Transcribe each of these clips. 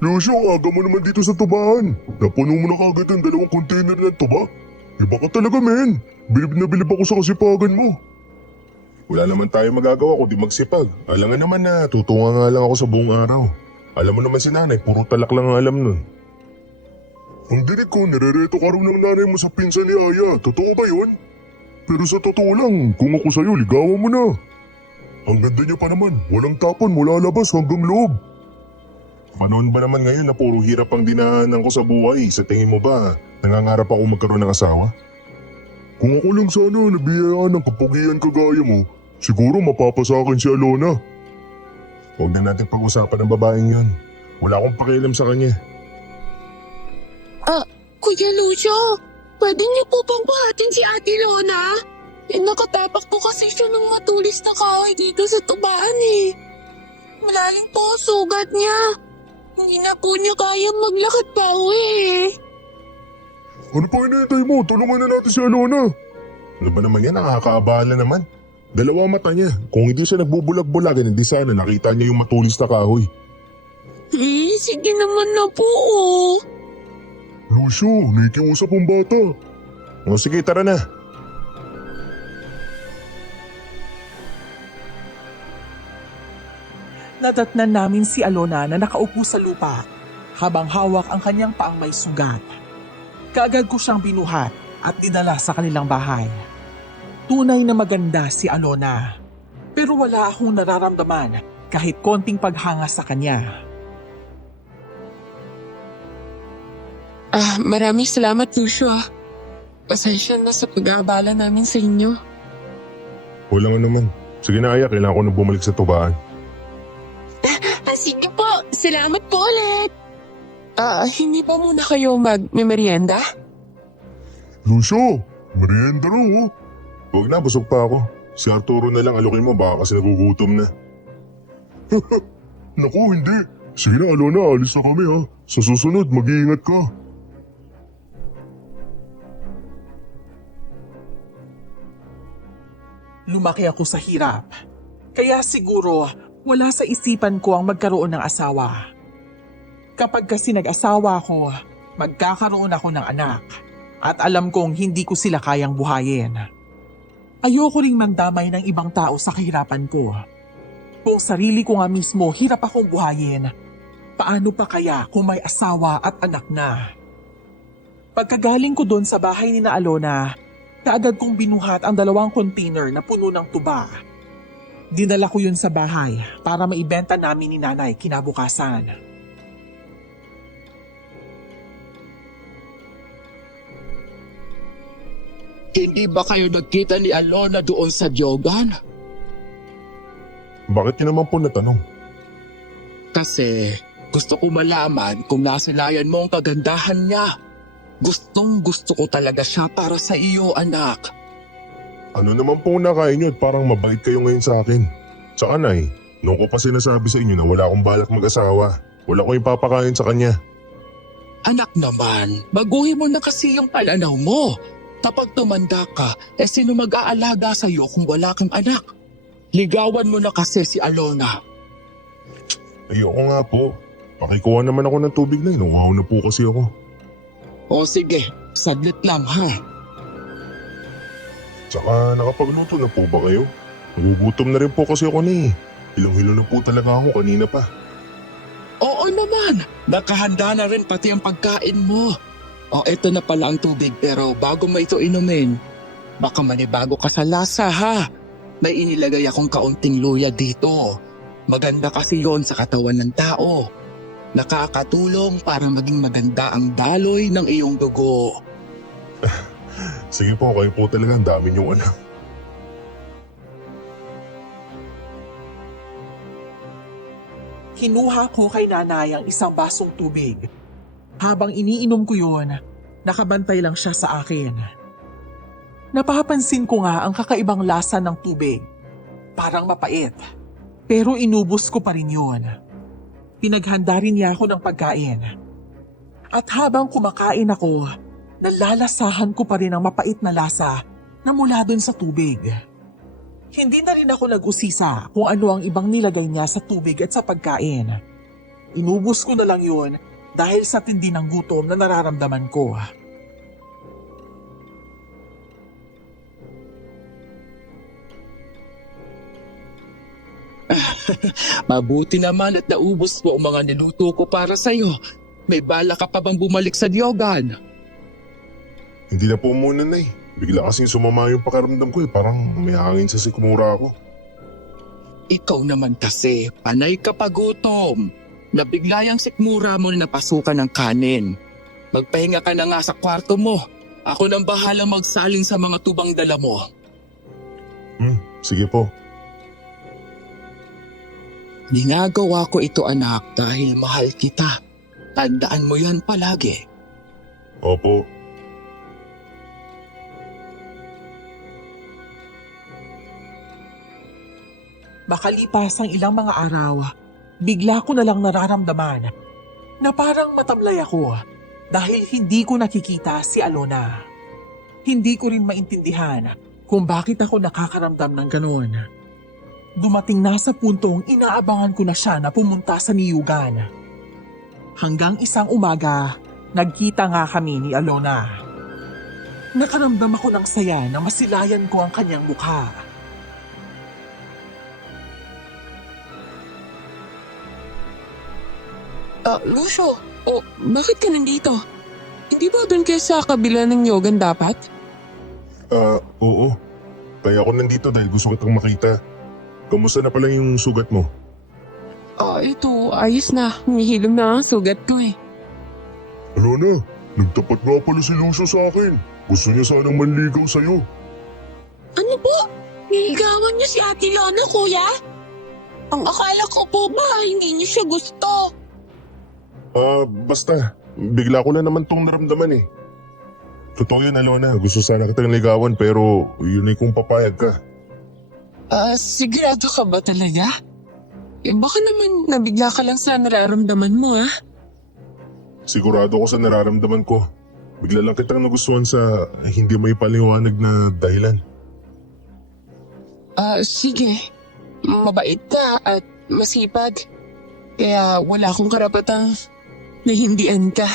Lucio, aga mo naman dito sa tubahan. Napuno mo na kagad ang 2 container ng tuba. Iba ka talaga, men. Bilib na bilib ako sa kasipagan mo. Wala naman tayo magagawa kundi magsipag. Alangan naman na tutunga nga lang ako sa buong araw. Alam mo naman si nanay, puro talak lang ang alam nun. Ang dinig ko, nirereto ka raw ng nanay mo sa pinsan ni Aya. Totoo ba yun? Pero sa totoo lang, kung ako sa'yo, ligawan mo na. Ang ganda niya pa naman, walang tapon mula labas hanggang loob. Panahon ba naman ngayon na puro hirap ang dinaanan ko sa buhay? Sa tingin mo ba, nangangarap ako magkaroon ng asawa? Kung ako lang sana nabiyayaan ng kapugian kagaya mo, siguro mapapasakin si Alona. Huwag na natin pag-usapan ng babaeng yon. Wala akong pakialam sa kanya. Kuya Lucio, pwede niyo po bang buhatin si Ate Lona? Nakatapak po kasi siya ng matulis na kahoy dito sa tubahan eh. Malalim po ang sugat niya. Hindi na po niya kayang maglakad pa uwi eh. Ano pa hinihintay mo? Tulungan na natin si Alona. Ano ba naman yan? Nakakaabala naman. Dalawa mata niya. Kung hindi siya nagbubulag-bulagan, hindi sana nakita niya yung matulis na kahoy. Sige naman na po oh. Lucio, nakikiusap ang bata. O sige, tara na. Nadatnan namin si Alona na nakaupo sa lupa habang hawak ang kanyang paang may sugat. Kaagad ko siyang binuhat at dinala sa kanilang bahay. Tunay na maganda si Alona, pero wala akong nararamdaman kahit konting paghanga sa kanya. Maraming salamat Lucio ah. Pasensya na sa pag-aabala namin sa inyo. Wala nga naman. Sige na, Aya, kailangan ko na bumalik sa tubaan. Sige po, salamat po ulit. Hindi pa muna kayo mag-merienda? Lucio, merienda raw oh. Huwag na, busog pa ako. Si Arturo na lang alukin mo, baka kasi nagugutom na. Naku, hindi. Sige na, Alona, alis na kami ha. Sa susunod, mag-iingat ka. Lumaki ako sa hirap, kaya siguro wala sa isipan ko ang magkaroon ng asawa. Kapag kasi nag-asawa ako, magkakaroon ako ng anak at alam kong hindi ko sila kayang buhayin. Ayoko ring mandamay ng ibang tao sa kahirapan ko. Kung sarili ko nga mismo hirap akong buhayin, paano pa kaya kung may asawa at anak na? Pagkagaling ko doon sa bahay ni na Alona, kaagad kong binuhat ang 2 container na puno ng tuba. Dinala ko yun sa bahay para maibenta namin ni nanay kinabukasan. Hindi ba kayo nagkita ni Alona doon sa Diogan? Bakit niyo naman po natanong? Kasi gusto ko malaman kung nasilayan mo ang kagandahan niya. Gustong gusto ko talaga siya para sa iyo, anak. Ano naman po nakain niyo at parang mabait kayo ngayon sa akin. Tsaka nay, noong ko pa sinasabi sa inyo na wala akong balak mag-asawa. Wala ko ipapakain sa kanya. Anak naman, baguhin mo na kasi yung pananaw mo. Kapag tumanda ka, sino mag-aalaga sa iyo kung wala kang anak? Ligawan mo na kasi si Alona. Ayoko nga po. Pakikuha naman ako ng tubig na inuhaw na po kasi ako. O sige, saglit lang ha. Tsaka nakapagluto na po ba kayo? Nagugutom na rin po kasi ako ni. Hilong-hilo na po talaga ako kanina pa. Oo naman, nakahanda na rin pati ang pagkain mo. O eto na pala ang tubig pero bago mo ito inumin, baka manibago ka sa lasa ha. May inilagay akong kaunting luya dito. Maganda kasi yon sa katawan ng tao. Nakakatulong para maging maganda ang daloy ng iyong dugo. Sige po, kayo po talaga ang dami niyong anak. Kinuha ko kay nanay ang 1 basong tubig. Habang iniinom ko yun, nakabantay lang siya sa akin. Napapansin ko nga ang kakaibang lasa ng tubig. Parang mapait. Pero inubos ko pa rin yun. Pinaghanda rin niya ako ng pagkain. At habang kumakain ako, nalalasahan ko pa rin ang mapait na lasa na mula dun sa tubig. Hindi na rin ako nag-usisa kung ano ang ibang nilagay niya sa tubig at sa pagkain. Inubos ko na lang yun dahil sa tindi ng gutom na nararamdaman ko. Mabuti naman at naubos mo ang mga niluto ko para sa'yo. May bala ka pa bang bumalik sa Diogan? Hindi na po muna, Nay. Bigla kasing sumama yung pakiramdam ko Parang may hangin sa sikmura ko. Ikaw naman kasi, panay ka pagutom. Nabigla yung sikmura mo na napasukan ng kanin. Magpahinga ka na nga sa kwarto mo. Ako nang bahalang magsalin sa mga tubang dala mo. Sige po. Ginagawa ko ito anak dahil mahal kita. Tandaan mo yan palagi. Opo. Makalipas ang ilang mga araw, bigla ko na lang nararamdaman na parang matamlay ako dahil hindi ko nakikita si Alona. Hindi ko rin maintindihan kung bakit ako nakakaramdam ng ganon. Dumating na sa puntong inaabangan ko na siya na pumunta sa niyugan. Hanggang isang umaga, nagkita nga kami ni Alona. Nakaramdam ako ng saya na masilayan ko ang kanyang mukha. Lucio, bakit ka nandito? Hindi ba doon kayo sa kabila ng yogan dapat? Oo. Kaya ako nandito dahil gusto kitang makita. Kamusta na pala yung sugat mo? Ito, ayos na. Humihilom na ang sugat ko eh. Alona, nagtapat nga pala si Lucio sa akin. Gusto niya sanang manligaw sa'yo. Ano po? Niligawan niyo si Ate Lona, kuya? Ang akala ko po ba, hindi niyo siya gusto. Basta. Bigla ko lang naman tong naramdaman eh. Totoo yun, Alona. Gusto sana kitang ligawan pero yun ay kung papayag ka. Sigurado ka ba talaga? Baka naman nabigla ka lang sa nararamdaman mo, ha? Sigurado ko sa nararamdaman ko. Bigla lang kitang nagustuhan sa hindi may paliwanag na dahilan. Sige. Mabait ka at masipag. Kaya wala akong karapatang nahindian ka.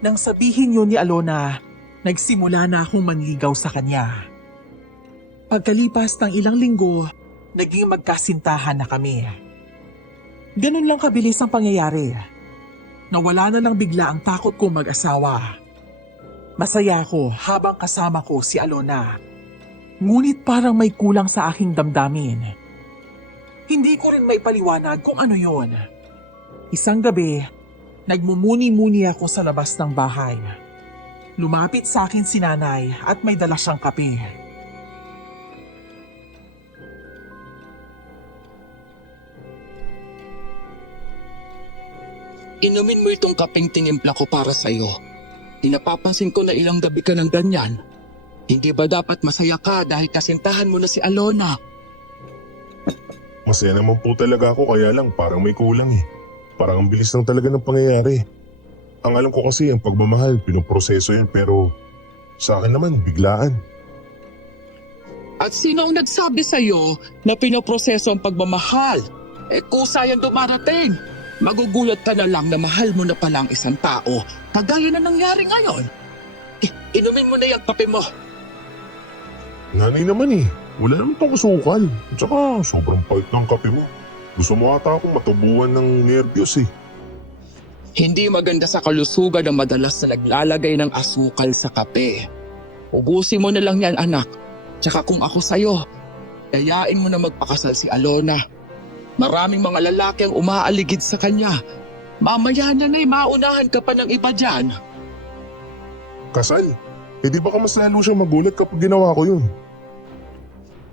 Nang sabihin yun ni Alona, nagsimula na akong manligaw sa kanya. Pagkalipas ng ilang linggo, naging magkasintahan na kami. Ganun lang kabilis ang pangyayari. Nawala na lang bigla ang takot kong mag-asawa. Masaya ako habang kasama ko si Alona. Ngunit parang may kulang sa aking damdamin. Hindi ko rin may paliwanag kung ano yon. Isang gabi, nagmumuni-muni ako sa labas ng bahay. Lumapit sa akin si nanay at may dala siyang kape. Inumin mo itong kapeng tinimpla ko para sa'yo. Napapansin ko na ilang gabi ka ng ganyan. Hindi ba dapat masaya ka dahil kasintahan mo na si Alona? Masaya naman po talaga ako kaya lang parang may kulang eh. Parang ang bilis lang talaga ng pangyayari. Ang alam ko kasi ang pagmamahal, pinoproseso yan pero sa akin naman biglaan. At sino ang nagsabi sa'yo na pinoproseso ang pagmamahal? Kusa yan dumarating. Magugulat ka na lang na mahal mo na pala ang isang tao, kagaya na nangyari ngayon. Inumin mo na yung kape mo. Nanay naman eh, wala naman itong kasukal. Tsaka sobrang pait ng kape mo. Gusto mo ata akong matubuan ng nervyos eh. Hindi maganda sa kalusugan ang madalas na naglalagay ng asukal sa kape. Ubusin mo na lang yan anak. Tsaka kung ako sa'yo, ayain mo na magpakasal si Alona. Maraming mga lalaki ang umaaligid sa kanya. Mamaya na maunahan ka pa ng iba dyan. Kasal? Di baka mas lalo siyang magulat kapag ginawa ko yun.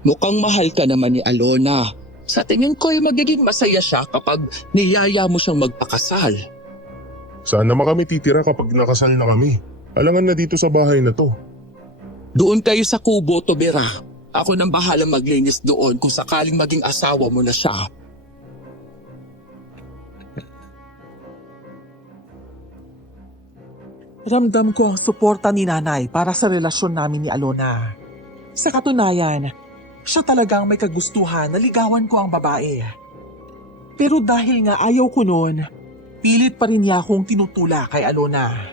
Mukhang mahal ka naman ni Alona. Sa tingin ko ay magiging masaya siya kapag niyaya mo siyang magpakasal. Saan naman kami titira kapag nakasal na kami? Alangan na dito sa bahay na to. Doon kayo sa kubo, Tobera. Ako nang bahala maglinis doon kung sakaling maging asawa mo na siya. Ramdam ko ang suporta ni nanay para sa relasyon namin ni Alona. Sa katunayan, Siya talagang may kagustuhan na ligawan ko ang babae. Pero dahil nga ayaw ko noon, pilit pa rin niya akong tinutula kay Alona.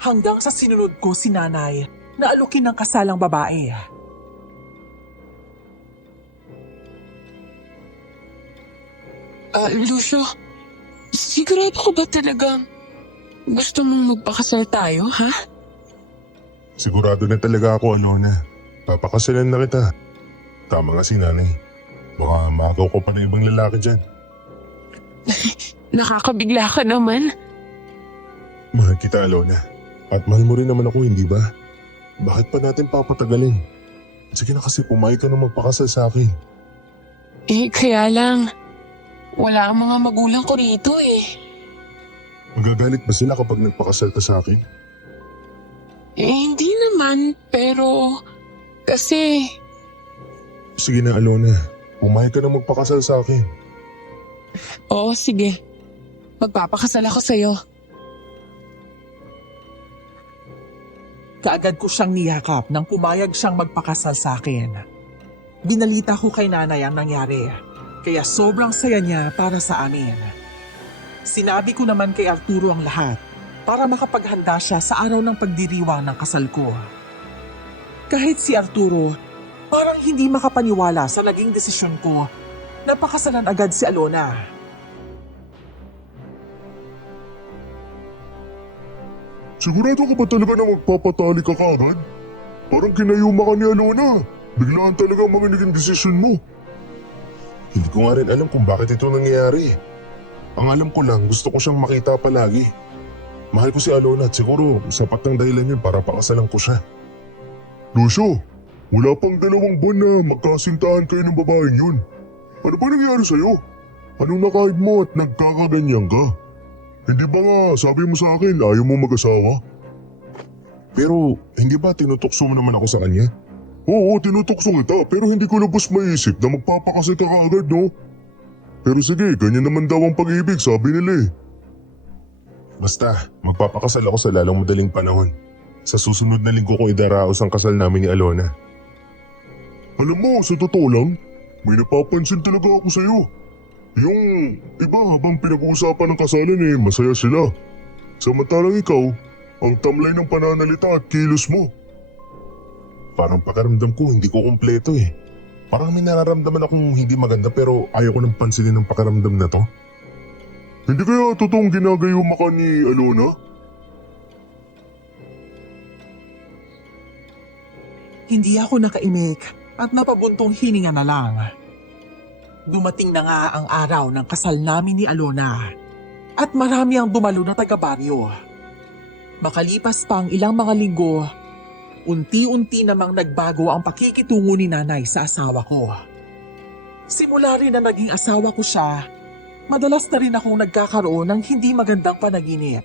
Hanggang sa sinunod ko si nanay na alukin ng kasalang babae. Lucio, sigurado ko ba talagang gusto mong magpakasal tayo, ha? Sigurado na talaga ako, Alona. Papakasalan na kita. Tama nga si nanay. Baka magaw ko pa ng ibang lalaki dyan. Nakakabigla ka naman. Mahal kita, Alona. At mahal mo rin naman ako, hindi ba? Bakit pa natin papatagalin? Sige na kasi pumayag ka na magpakasal sa akin. Kaya lang, wala ang mga magulang ko rito Magagalit ba sila kapag nagpakasal ka sa akin? Hindi naman, pero kasi Sige na, Alona. Pumayag ka na magpakasal sa akin. oo, sige. Magpapakasal ako sa'yo. Kaagad ko siyang niyakap nang pumayag siyang magpakasal sa akin. Binalita ko kay nanay ang nangyari, kaya sobrang saya niya para sa amin. Sinabi ko naman kay Arturo ang lahat para makapaghanda siya sa araw ng pagdiriwang ng kasal ko. Kahit si Arturo, parang hindi makapaniwala sa naging desisyon ko na pakasalan agad si Alona. Sigurado ka ba talaga na magpapatali ka kagad? Parang kinayuma ka ni Alona. Biglaan talaga ang mga naging desisyon mo. Hindi ko nga rin alam kung bakit ito nangyayari. Ang alam ko lang, gusto ko siyang makita palagi. Mahal ko si Alona at siguro sapat ng dahilan yun para pakasalan ko siya. Lucio, wala pang 2 buwan na magkasintahan kayo ng babaeng yun. Ano ba nangyari sa'yo? Anong nakain mo at nagkakaganyan ka? Hindi ba nga sabi mo sa akin ayaw mo mag-asawa? Pero hindi ba tinutokso mo naman ako sa kanya? Oo, tinutokso kita pero hindi ko lubos maisip na magpapakasal ka kaagad, no? Pero sige, ganyan naman daw ang pag-ibig, sabi nila eh. Basta, magpapakasal ako sa lalong madaling panahon. Sa susunod na linggo ko idaraos ang kasal namin ni Alona. Alam mo, sa totoo lang, may napapansin talaga ako sa'yo. Yung iba habang pinag-uusapan ng kasalan masaya sila. Samantalang ikaw, ang tamlay ng pananalita at kilos mo. Parang pakaramdam ko hindi ko kumpleto eh. Parang may nararamdaman akong hindi maganda pero ayaw ko nang pansinin ng pakaramdam na to. Hindi kaya totoong ginagayuma ka ni Alona? Hindi ako nakaimik at napabuntong hininga na lang. Dumating na nga ang araw ng kasal namin ni Alona at marami ang dumalo na taga-baryo. Makalipas pa ang ilang mga linggo, unti-unti namang nagbago ang pakikitungo ni nanay sa asawa ko. Simula rin na naging asawa ko siya, madalas na rin akong nagkakaroon ng hindi magandang panaginip.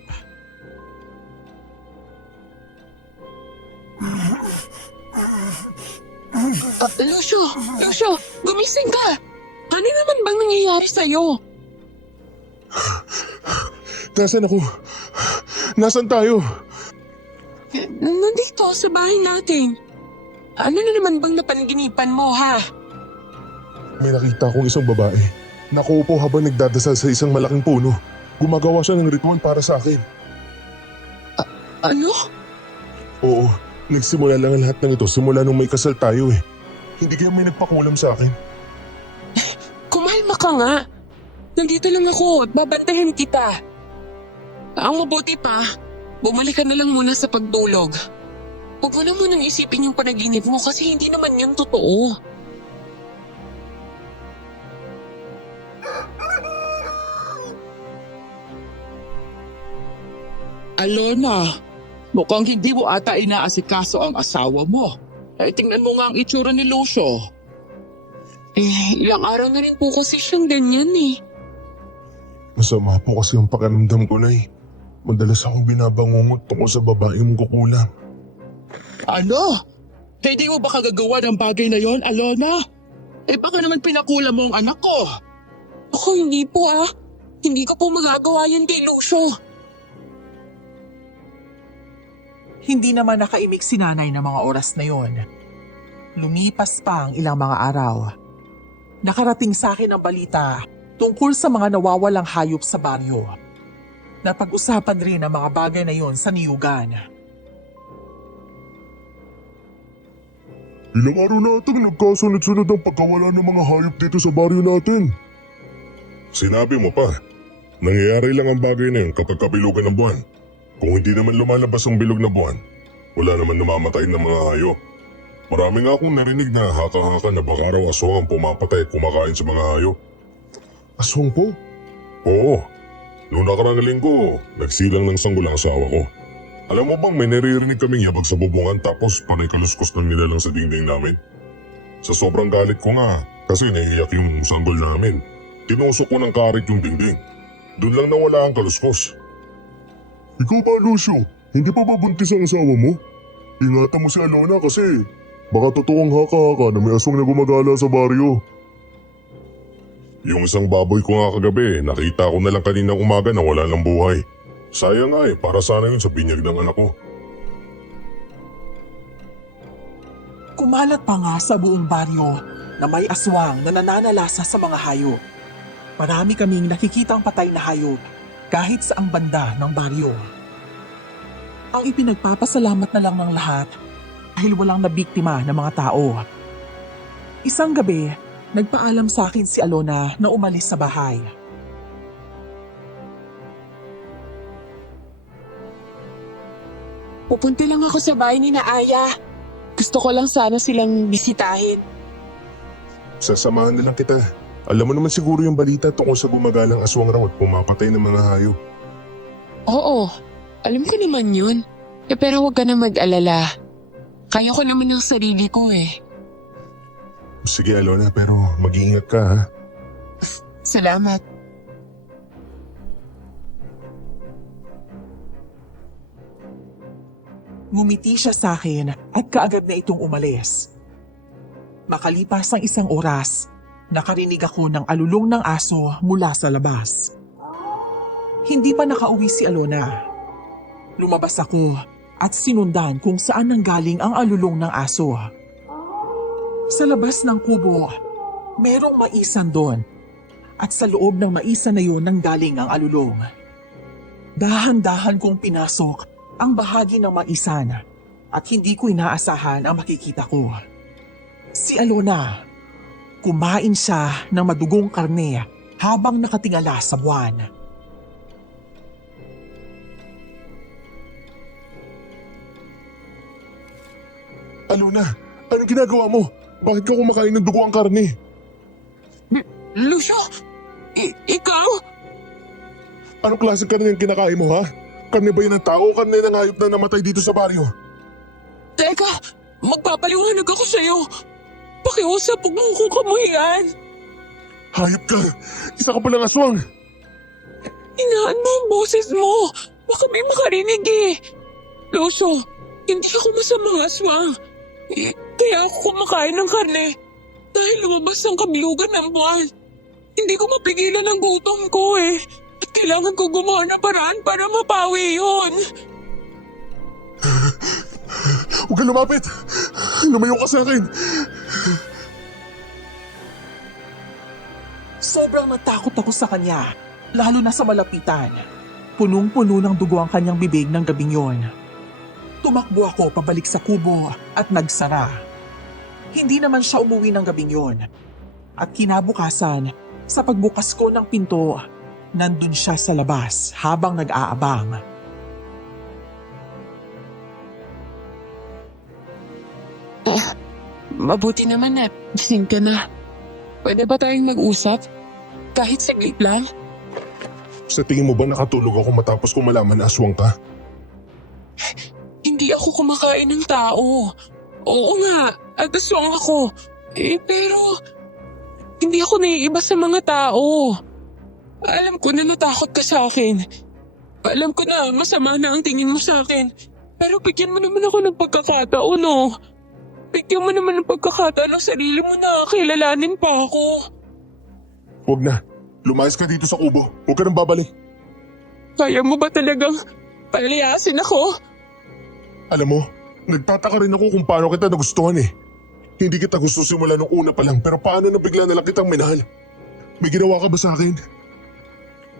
Lucio, gumising ka! Ano naman bang nangyayari sa'yo? Nasaan ako? Nasaan tayo? Nandito sa bahay natin. Ano na naman bang napanaginipan mo, ha? May nakita akong isang babae. Nakaupo habang nagdadasal sa isang malaking puno. Gumagawa siya ng ritual para sa akin. Ano? Oo, nagsimula lang ang lahat ng ito simula nung may kasal tayo eh. Hindi kaya may nagpakulam sa akin. Kumalma ka nga. Nandito lang ako at babantayan kita. Ang mabuti pa, bumalik ka na lang muna sa pagdulog. Huwag mo na munang isipin yung panaginip mo kasi hindi naman yun totoo. Alona, mukhang hindi mo ata inaasikaso ang asawa mo. Tingnan mo nga ang itsura ni Lucio. Ilang araw na rin po kasi siyang ganyan eh. Masama po kasi ang pakiramdam ko, Nay. Madalas akong binabangungot tungkol sa babaeng mong kukulam. Ano? Hindi mo ba kagagawa ng bagay na yon, Alona? Baka naman pinakula mo ang anak ko. Ako hindi po ah. Hindi ko po magagawa yun kay Lucio. Hindi naman nakaimik si nanay ng mga oras na yon. Lumipas pa ang ilang mga araw. Nakarating sa akin ang balita tungkol sa mga nawawalang hayop sa baryo. Napag-usapan rin ang mga bagay na yon sa niyugan. Ilang araw natin nagkasunod-sunod ang pagkawala ng mga hayop dito sa baryo natin. Sinabi mo pa, nangyayari lang ang bagay na yun kapag kabilugan ng buwan. Kung hindi naman lumalabas ang bilog na buwan, wala naman namamatay ng mga hayop. Marami nga akong narinig na haka-haka na baka raw aswang ang pumapatay at kumakain sa mga hayop. Aswang po? Oo. Noong nakaraang linggo, nagsilang ng sanggol ang asawa ko. Alam mo bang may naririnig kaming yabag sa bubungan tapos panay kaluskos ng nilalang sa dingding namin? Sa sobrang galit ko nga, kasi naiiyak yung sanggol namin. Tinusok ko ng karit yung dingding. Doon lang nawala ang kaluskos. Ikaw ba, Lucio? Hindi pa ba buntis ang asawa mo? Ingatan mo si Alona kasi baka totoong haka-haka na may aswang na gumagala sa baryo. Yung isang baboy ko nga kagabi, nakita ko na lang kaninang umaga na wala ng buhay. Sayang nga para sana yun sa binyag ng anak ko. Kumalat pa nga sa buong baryo na may aswang na nananalasa sa mga hayop. Marami kaming nakikitang patay na hayop kahit sa ang banda ng baryo. Ang ipinagpapasalamat na lang ng lahat dahil walang nabiktima ng mga tao. Isang gabi, nagpaalam sa akin si Alona na umalis sa bahay. Pupunta lang ako sa bahay ni na Aya. Gusto ko lang sana silang bisitahin. Sasamahan na lang kita. Alam mo naman siguro yung balita tungkol sa gumagalang aswang raw at pumapatay ng mga hayop. Oo, alam ko naman yun. Pero huwag ka na mag-alala. Kaya ko naman ng sarili ko eh. Sige Alona, pero mag-iingat ka ha. Salamat. Ngumiti siya sa akin at kaagad na itong umalis. Makalipas ang isang oras, nakarinig ako ng alulong ng aso mula sa labas. Hindi pa nakauwi si Alona. Lumabas ako at sinundan kung saan nanggaling ang alulong ng aso. Sa labas ng kubo, merong maisan doon at sa loob ng maisan na yun nanggaling ang alulong. Dahan-dahan kong pinasok ang bahagi ng maisan at hindi ko inaasahan ang makikita ko. Si Alona, kumain siya ng madugong karne habang nakatingala sa buwan. Alona, anong ginagawa mo? Bakit ka kumakain ng dugo ang karne? Lucio, ikaw? Anong klase karne yung kinakain mo ha? Karne ba yun ng tao o karne ng hayop na namatay dito sa baryo? Teka, magpapaliwanag ako sa'yo. Pakiusap, huwag mo kong kamuhian. Hayop ka! Isa ka palang aswang! Inaan mo ang boses mo. Baka may makarinig eh. Lucio, hindi ako masamang aswang. Kaya ako kumakain ng karne. Dahil lumabas ang kabilugan ng buwan. Hindi ko mapigilan ang gutom ko eh. At kailangan ko gumawa ng paraan para mapawi yun. Huwag ka lumapit! Lumayo ka sa akin! Sobrang natakot ako sa kanya, lalo na sa malapitan. Punong-puno ng dugo ang kanyang bibig ng gabing yon. Tumakbo ako pabalik sa kubo at nagsara. Hindi naman siya umuwi ng gabing yon. At kinabukasan, sa pagbukas ko ng pinto, nandun siya sa labas habang nag-aabang. Mabuti naman na gising ka na. Pwede ba tayong mag-usap? Kahit saglit lang? Sa tingin mo ba nakatulog ako matapos ko malaman na aswang ka? Hindi ako kumakain ng tao. Oo nga, at aswang ako. Pero hindi ako naiiba sa mga tao. Alam ko na natakot ka sa akin. Alam ko na masama na ang tingin mo sa akin. Pero bigyan mo naman ako ng pagkakataon, no? Bigyan mo naman ng pagkakataon ng sarili mo na kilalanin pa ako. Huwag na. Lumayas ka dito sa kubo. Huwag ka nang babalik. Kaya mo ba talagang palayasin ako? Alam mo, nagtataka rin ako kung paano kita nagustuhan eh. Hindi kita gusto simula nung una pa lang, pero paano na bigla na lang kitang minahal? May ginawa ka ba sa akin?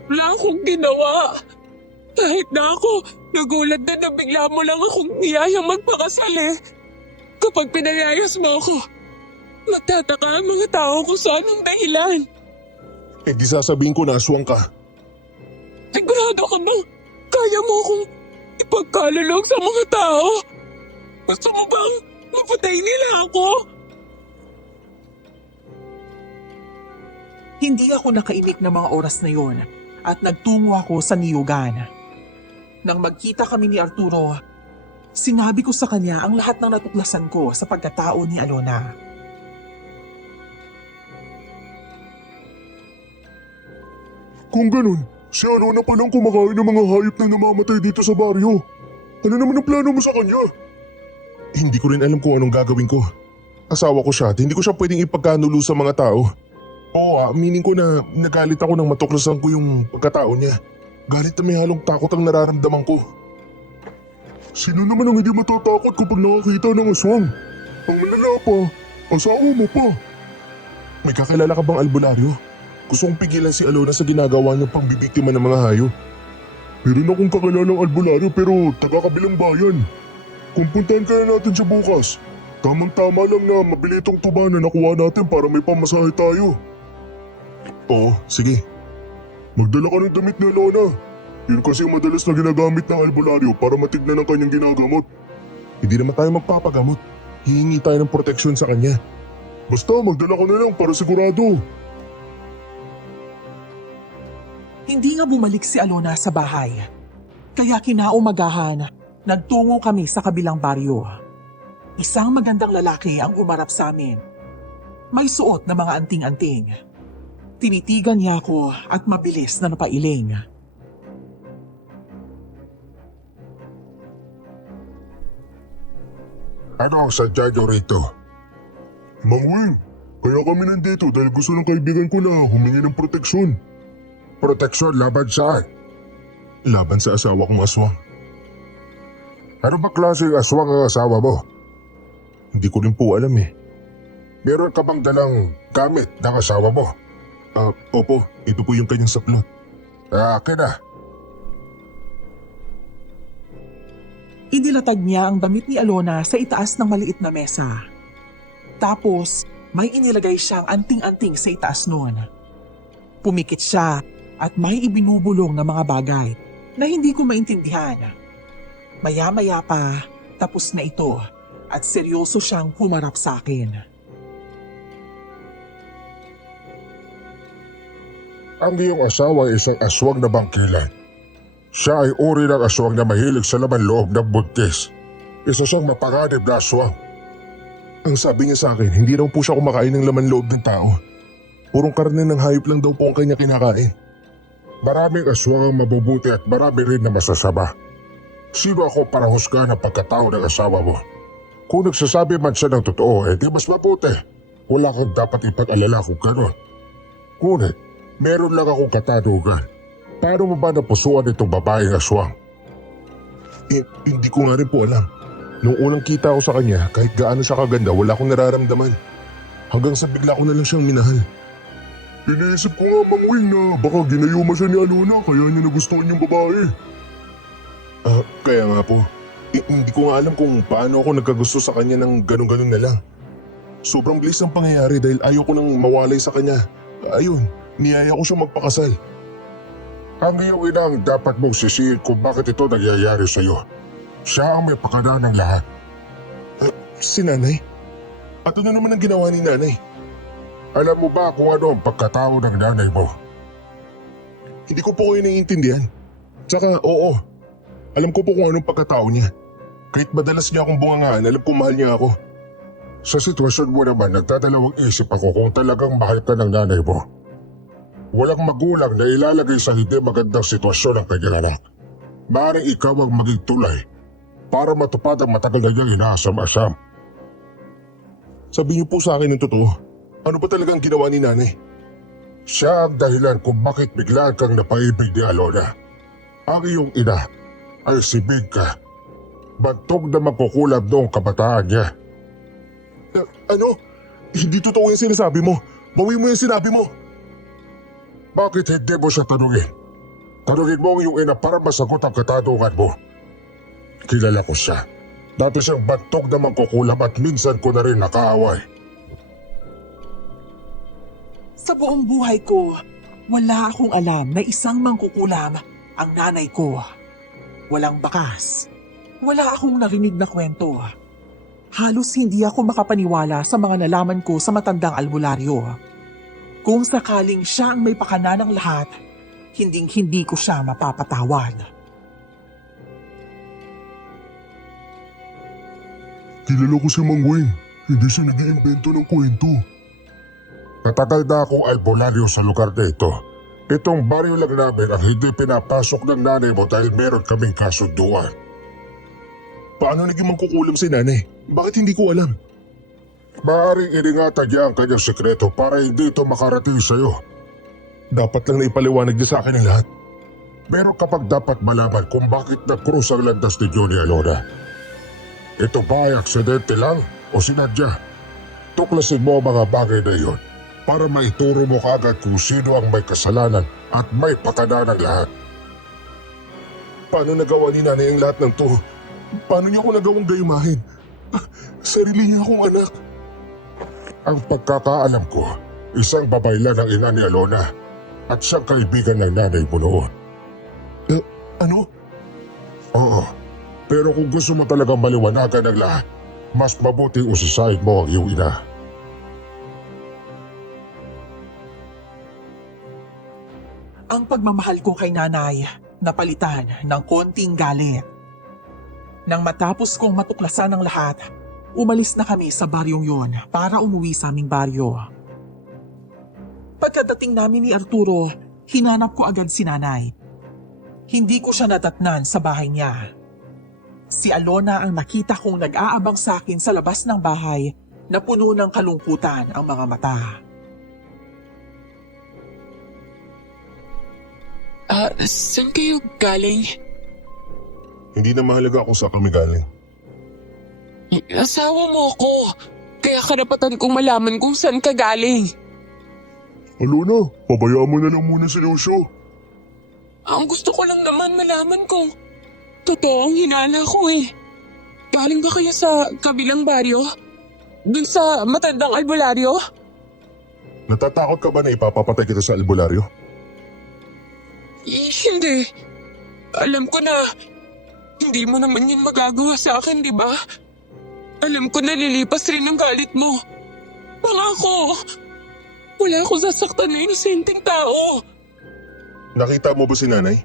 Wala akong ginawa. Kahit na ako, nagulat na bigla mo lang akong niyayang magpakasal eh. Kapag pinayayas mo ako, magtataka ang mga tao kung sa anong dahilan. Eh di sasabihin ko na aswang ka. Sigurado ka ba? Kaya mo akong ipagkalulog sa mga tao? Gusto mo bang mapatay nila ako? Hindi ako nakaimik ng mga oras na yon at nagtungo ako sa niyugan. Nang magkita kami ni Arturo, sinabi ko sa kanya ang lahat ng natuklasan ko sa pagkatao ni Alona. Kung ganun, si Alona pa lang kumakain ng mga hayop na namamatay dito sa baryo. Ano naman ang plano mo sa kanya? Hindi ko rin alam kung anong gagawin ko. Asawa ko siya at hindi ko siya pwedeng ipagkanulo sa mga tao. Oo, aminin ko na nagalit ako nang matuklasan ko yung pagkatao niya. Galit na may halong takot ang nararamdaman ko. Sino naman ang hindi matatakot kapag nakakita ng aswang? Ang malala pa, asawa mo pa. May kakilala ka bang albularyo? Gusto kong pigilan si Alona sa ginagawa niyang pangbibiktima ng mga hayop. Meron akong kakilalang albularyo pero taga-kabilang bayan. Kung puntahan kaya natin siya bukas, tamang-tama lang na mabili itong tuba na nakuha natin para may pamasahe tayo. Oo, sige. Magdala ka ng damit ni Alona. Yun kasi yung madalas na ginagamit ng albularyo para matignan ang kanyang ginagamot. Hindi naman tayo magpapagamot. Hihingi tayo ng proteksyon sa kanya. Basta magdala ka na lang para sigurado. Hindi nga bumalik si Alona sa bahay. Kaya kinaumagahan, nagtungo kami sa kabilang baryo. Isang magandang lalaki ang umarap sa amin. May suot na mga anting-anting. Tinitigan niya ako at mabilis na napailing. Ano ang sadya niyo rito? Mang Wing, kaya kami nandito dahil gusto ng kaibigan ko na humingi ng proteksyon. Proteksyon laban saan? Laban sa asawa kong aswang. Ano ba klaseng aswang ang asawa mo? Hindi ko rin po alam eh. Meron ka bang dalang gamit ng asawa mo? Opo, ito po yung kanyang saplot. Akin na. Inilatag niya ang damit ni Alona sa itaas ng maliit na mesa. Tapos, may inilagay siyang anting-anting sa itaas noon. Pumikit siya at may ibinubulong na mga bagay na hindi ko maintindihan. Maya-maya pa, tapos na ito at seryoso siyang humarap sa akin. Ang iyong asawa ay isang aswang na bangkilan. Siya ay uri ng aswang na mahilig sa laman loob ng buntis. Isa siyang mapanganib na aswang. Ang sabi niya sa akin, hindi raw po siya kumakain ng laman loob ng tao. Purong karne ng hayop lang daw po ang kanya kinakain. Maraming aswang ang mabubuti at marami rin na masasama. Sino ako para husgahan ang pagkatao ng asawa mo? Kung nagsasabi man siya ng totoo, di mas mabuti. Wala kang dapat ipag-alala kung gano'n. Ngunit, meron lang akong katanungan. Paano mo ba napusuan itong babaeng aswang? Hindi ko nga rin po alam. Nung unang kita ko sa kanya, kahit gaano siya kaganda, wala akong nararamdaman. Hanggang sa bigla ko na lang siyang minahal. Iniisip ko nga, Mang Wing, na baka ginayuma siya ni Alona kaya niya nagustuhan yung babae. Kaya nga po. Hindi ko nga alam kung paano ako nagkagusto sa kanya ng ganun-ganun na lang. Sobrang bilis ang pangyayari dahil ayaw ko nang mawalay sa kanya. Ayun, niyaya ko siyang magpakasal. Ang iyong ina ang dapat mong sisihin kung bakit ito nangyayari sa iyo. Siya ang may pakana ng lahat. Si nanay? At ano naman ang ginawa ni nanay? Alam mo ba kung ano ang pagkatao ng nanay mo? Hindi ko po kayo naiintindihan. Tsaka oo, alam ko po kung anong pagkatao niya. Kahit madalas niya akong bungangaan, alam ko mahal niya ako. Sa sitwasyon mo naman, nagdadalawang isip ako kung talagang mahal ka ng nanay mo. Walang magulang na ilalagay sa hindi magandang sitwasyon ang kanyang anak. Maaaring ikaw ang maging tulay para matupad ang matagal na niyang inaasam-asam. Sabi niyo po sa akin ng totoo, ano ba talagang ginawa ni nanay? Siya ang dahilan kung bakit biglaan kang napaibig ni Alona. Ang iyong ina ay si Bigka. Bantog na magkukulab noong kabataan niya. Ano? Hindi totoo yung sinasabi mo. Bawi mo yung sinabi mo. Bakit hindi mo siya tanungin? Tanungin mo ang iyong ina para masagot ang katanungan mo. Kilala ko siya. Dati siyang bantog na mangkukulam at minsan ko na rin nakaaway. Sa buong buhay ko, wala akong alam na isang mangkukulam ang nanay ko. Walang bakas. Wala akong narinig na kwento. Halos hindi ako makapaniwala sa mga nalaman ko sa matandang albularyo. Kung sakaling siya ang may pakana ng lahat, hinding-hindi ko siya mapapatawad. Kilala ko si Mang Weng. Hindi siya nag-iimbento ng kwento. Katagal na akong albularyo sa lugar na ito. Itong baryo lang namin ang hindi pinapasok ng nanay mo dahil meron kaming kasunduan. Paano naging mangkukulam si nanay? Bakit hindi ko alam? Maaaring iningatan niya ang kanyang sekreto para hindi ito makarating sa'yo. Dapat lang na ipaliwanag niya sa akin ang lahat. Pero kapag dapat malaman kung bakit nag-cruise ang landas ni Johnny Alona. Ito ba ay aksidente lang o sinadya? Tuklasin mo ang mga bagay na iyon para maituro mo kaagad kung sino ang may kasalanan at may pakana ng lahat. Paano nagawa ni nanay ang lahat ng to? Paano niya ako nagawang gayumahin? Sarili niya akong anak. Ang pagkakaalam ko, isang babae lang ang ina ni Alona at siyang kaibigan ng nanay mo noon. Ano? Oo, pero kung gusto mo talagang maliwanagan ang lahat, mas mabuti usisahin mo ang iyong ina. Ang pagmamahal ko kay nanay napalitan ng konting galit. Nang matapos kong matuklasan ang lahat, umalis na kami sa baryong yon para umuwi sa aming baryo. Pagkadating namin ni Arturo, hinanap ko agad si nanay. Hindi ko siya nadatnan sa bahay niya. Si Alona ang nakita kong nag-aabang sa akin sa labas ng bahay na puno ng kalungkutan ang mga mata. Saan kayo galing? Hindi na mahalaga kung saan kami galing. Asawa mo ko. Kaya karapatan kong malaman kung saan ka galing. Alona, pabayaan mo na lang muna si Lucio. Ang gusto ko lang naman malaman kung totoo ang hinala ko eh. Galing ba kayo sa kabilang baryo? Dun sa matandang albularyo? Natatakot ka ba na ipapapatay kita sa albularyo? Hindi. Alam ko na hindi mo naman yun magagawa sa akin, di ba? Alam ko na lilipas rin ang galit mo. Pangako, wala akong sasaktan na inosenteng tao. Nakita mo ba si nanay?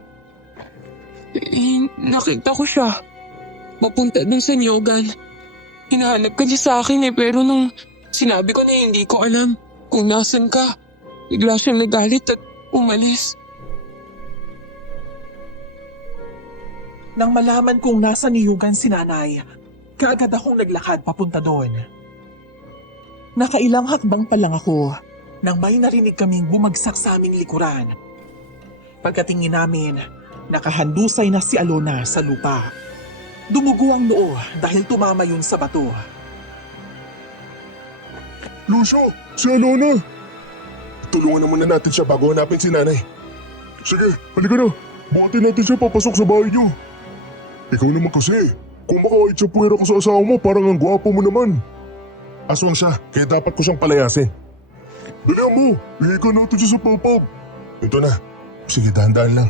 Nakita ko siya. Papunta dun sa Nyogan. Hinahanap ka niya sa akin pero nung sinabi ko na hindi ko alam kung nasan ka, bigla siyang nagalit at umalis. Nang malaman kong nasa niyugan si nanay, kaagad akong naglakad papunta doon. Nakailang hakbang pa lang ako nang may narinig kaming bumagsak sa aming likuran. Pagkatingin namin, nakahandusay na si Alona sa lupa. Dumugo ang noo dahil tumama yun sa bato. Lucio, si Alona! Tulungan naman na natin siya bago hanapin si nanay. Sige, halika na. Buhatin natin siya papasok sa bahay niyo. Ikaw naman kasi, kung makakait sa puwera ko sa asawa mo, parang ang gwapo mo naman. Aswang siya, kaya dapat ko siyang palayasin. Dalihan mo, ihikan natin siya sa papag. Ito na, sige dahan-dahan lang.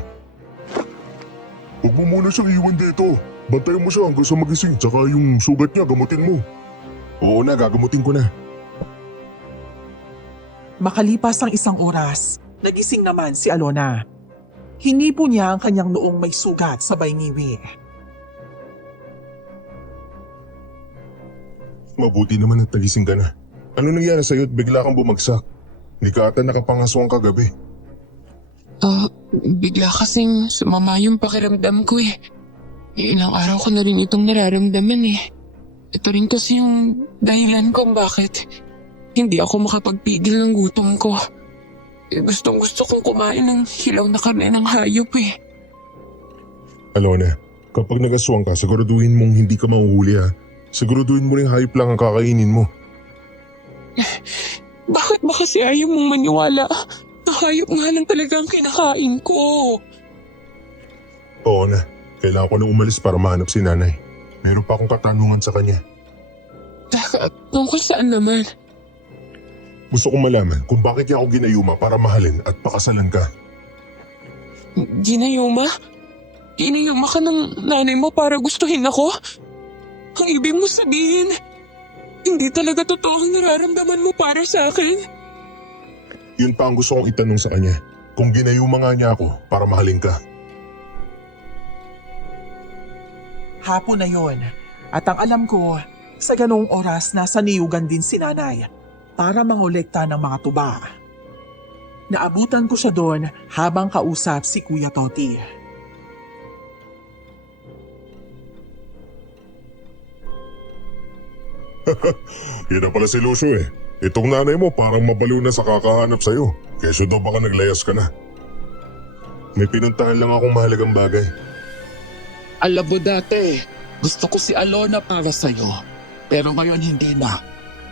Huwag mo muna siyang iwan dito. Bantayan mo siya hanggang sa magising, tsaka yung sugat niya gamutin mo. Oo na, gagamutin ko na. Makalipas ang isang oras, nagising naman si Alona. Hinipo niya ang kanyang noong may sugat sa bayngiwi. Mabuti naman at nagising ka na. Ano nangyari sa'yo at bigla kang bumagsak? Hindi ka ata nakapangaswang kagabi. Bigla kasing sumama yung pakiramdam ko eh. Ilang araw ko na rin itong nararamdaman eh. Ito rin kasi yung dahilan kung bakit hindi ako makapagpigil ng gutom ko. Gustong gusto kong kumain ng hilaw na karne ng hayop eh. Alona, kapag nagaswang ka, siguraduhin mong hindi ka mahuhuli ha. Siguraduhin mo rin hayop lang ang kakainin mo. Bakit ba kasi ayaw mong maniwala? Hayop nga lang talaga ang kinakain ko. Oo na, kailangan ko nang umalis para mahanap si nanay. Meron pa akong katanungan sa kanya. Tungkol saan naman? Gusto kong malaman kung bakit niya ako ginayuma para mahalin at pakasalan ka. Ginayuma? Ginayuma ka ng nanay mo para gustuhin ako? Ang ibig mo sabihin, hindi talaga totoo ang nararamdaman mo para sa akin? Yun pa ang gusto kong itanong sa kanya. Kung ginayuma nga niya ako para mahalin ka. Hapon na yon, at ang alam ko, sa ganong oras nasa niyugan din si nanay para mangolekta ng mga tuba. Naabutan ko siya doon habang kausap si Kuya Toti. Yan na pala si Lucio eh. Itong nanay mo parang mabaliw na sa kakahanap sa'yo. Kesyo daw baka naglayas ka na. May pinuntahan lang akong mahalagang bagay. Alam mo dati, gusto ko si Alona para sa'yo. Pero ngayon hindi na.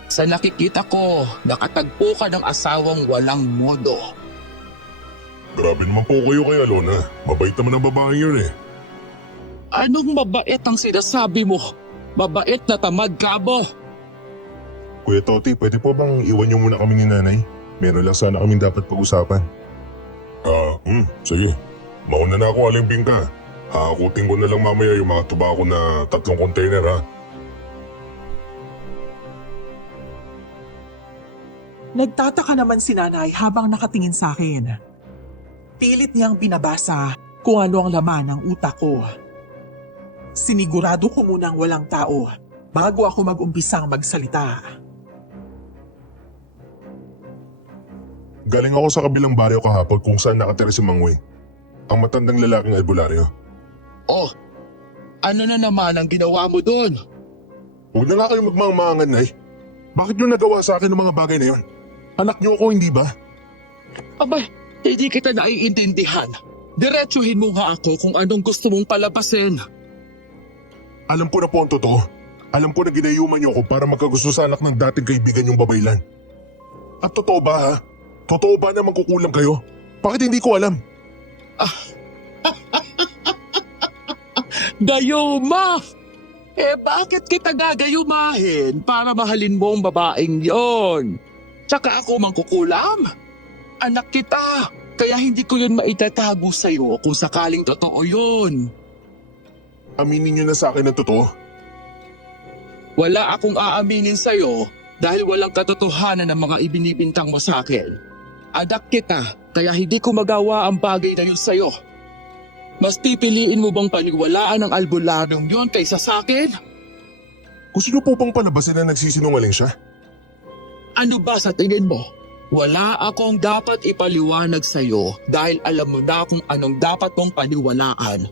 Sa nakikita ko, nakatagpo ka ng asawang walang modo. Grabe naman po kayo kay Alona. Mabait naman ang babaeng yun eh. Anong mabait ang sinasabi mo? Mabait na tamad ka mo. Kuya Toti, pwede po bang iwan niyo muna kami ni nanay? Meron lang sana kaming dapat pag-usapan. Sige. Mauna na ako, Aling Bingka. Hakutin ko na lang mamaya yung mga tuba ko na 3 container ha. Nagtataka naman si nanay habang nakatingin sa akin. Pilit niyang binabasa kung ano ang laman ng utak ko. Sinigurado ko munang walang tao bago ako mag-umpisang magsalita. Galing ako sa kabilang baryo kahapon kung saan nakatira si Mang Wing. Ang matandang lalaking albularyo. Oh, ano na naman ang ginawa mo doon? Huwag na nga kayo magmangmangan, Nay. Bakit nyo nagawa sa akin ng mga bagay na yon? Anak nyo ako, hindi ba? Abay, hindi kita naiintindihan. Diretsuhin mo nga ako kung anong gusto mong palabasin. Alam ko na po ang totoo. Alam ko na ginayuman nyo ako para magkagusto sa anak ng dating kaibigan yung babaylan. At totoo ba ha? Totoo ba na magkukulang kayo? Bakit hindi ko alam? Gayuma! Bakit kita gagayumahin para mahalin mo ang babaeng yon? Tsaka ako mangkukulam? Anak kita, kaya hindi ko yun maitatago sa'yo kung sakaling totoo yun. Aminin nyo na sa akin ang totoo. Wala akong aaminin sa'yo dahil walang katotohanan ng mga ibinibintang mo sa akin. Anak kita, kaya hindi ko magawa ang bagay na yun sa'yo. Mas pipiliin mo bang paniwalaan ang albularyong yun kaysa sa akin? Gusto nyo po bang palabasin na nagsisinungaling siya? Ano ba sa tingin mo? Wala akong dapat ipaliwanag sa'yo dahil alam mo na kung anong dapat mong paniwalaan.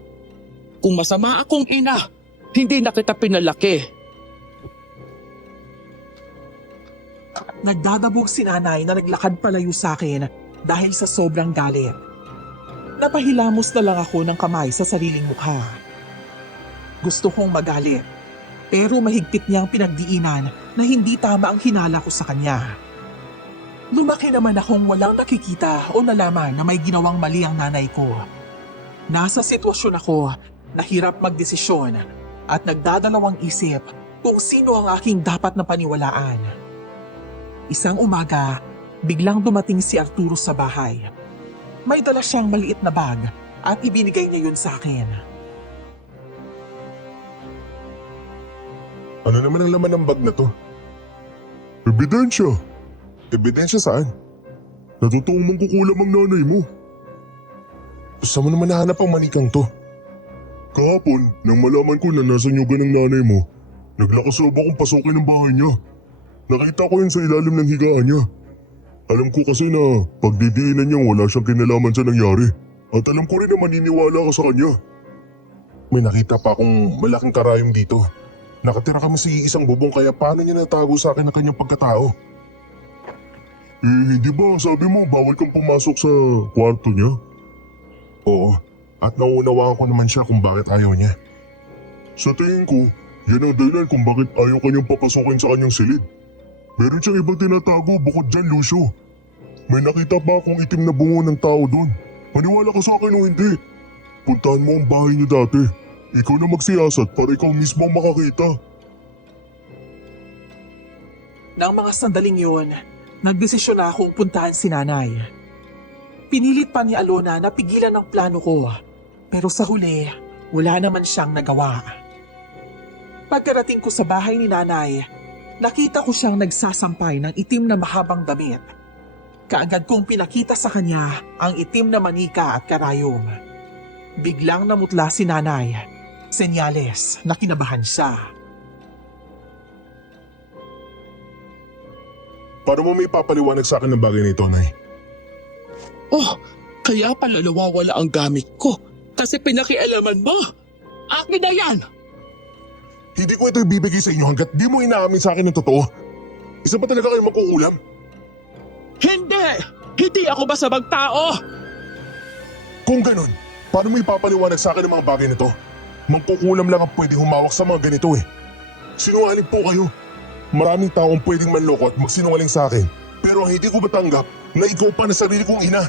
Kung masama akong ina, hindi na kita pinalaki. Nagdadabog si nanay na naglakad palayo sa akin dahil sa sobrang galit. Napahilamos na lang ako ng kamay sa sariling mukha. Gusto kong magalit, pero mahigpit niyang pinagdiinan na hindi tama ang hinala ko sa kanya. Lumaki naman akong walang nakikita o nalaman na may ginawang mali ang nanay ko. Nasa sitwasyon ako na hirap magdesisyon at nagdadalawang isip kung sino ang aking dapat na paniwalaan. Isang umaga, biglang dumating si Arturo sa bahay. May dala siyang maliit na bag at ibinigay niya yun sa akin. Ano naman ang laman ng bag na to? Ebidensya. Ebidensya saan? Natutuong mangkukulam ang nanay mo. Saan mo naman nahanap ang manikang to? Kahapon, nang malaman ko na nasa nyugan ng nanay mo, naglakas loob akong pasukin ang bahay niya. Nakita ko yun sa ilalim ng higaan niya. Alam ko kasi na pagdidiinan niya wala siyang kinalaman sa nangyari. At alam ko rin na maniniwala ka sa kanya. May nakita pa akong malaking karayom dito. Nakatira kami sa isang bubong kaya paano niya natago sa akin ang kanyang pagkatao? Hindi ba sabi mo bawal kang pumasok sa kwarto niya? Oo, at nauunawaan ko naman siya kung bakit ayaw niya. Sa tingin ko, yan ang dahilan kung bakit ayaw kanyang papasukin sa kanyang silid. Meron siyang ibang tinatago bukod dyan, Lucio. May nakita pa akong itim na bungo ng tao doon. Maniwala ka sa akin o hindi. Puntahan mo ang bahay niyo dati. Ikaw na magsiyasat para ikaw mismo ang makakita. Nang mga sandaling yun, nagdesisyon na akong puntahan si nanay. Pinilit pa ni Alona na pigilan ang plano ko, pero sa huli, wala naman siyang nagawa. Pagkarating ko sa bahay ni nanay, nakita ko siyang nagsasampay ng itim na mahabang damit. Kaagad kong pinakita sa kanya ang itim na manika at karayom. Biglang namutla si nanay, senyales na kinabahan siya. Para mo may papaliwanag sa akin ng bagay nito, Nay. Oh, kaya pala nawawala ang gamit ko. Kasi pinakialaman mo. Akin na yan! Hindi ko ito ibibigay sa inyo hanggat di mo inaamin sa akin ng totoo. Isa pa talaga kayo magkukulam? Hindi! Hindi ako masamang tao! Kung ganun, paano mo ipapaliwanag sa akin ng mga bagay nito? Mangkukulam lang ang pwede humawak sa mga ganito eh. Sinungaling po kayo. Maraming taong pwedeng manloko at magsinungaling sa akin. Pero ang hindi ko matanggap na ikaw pa na sarili kong ina.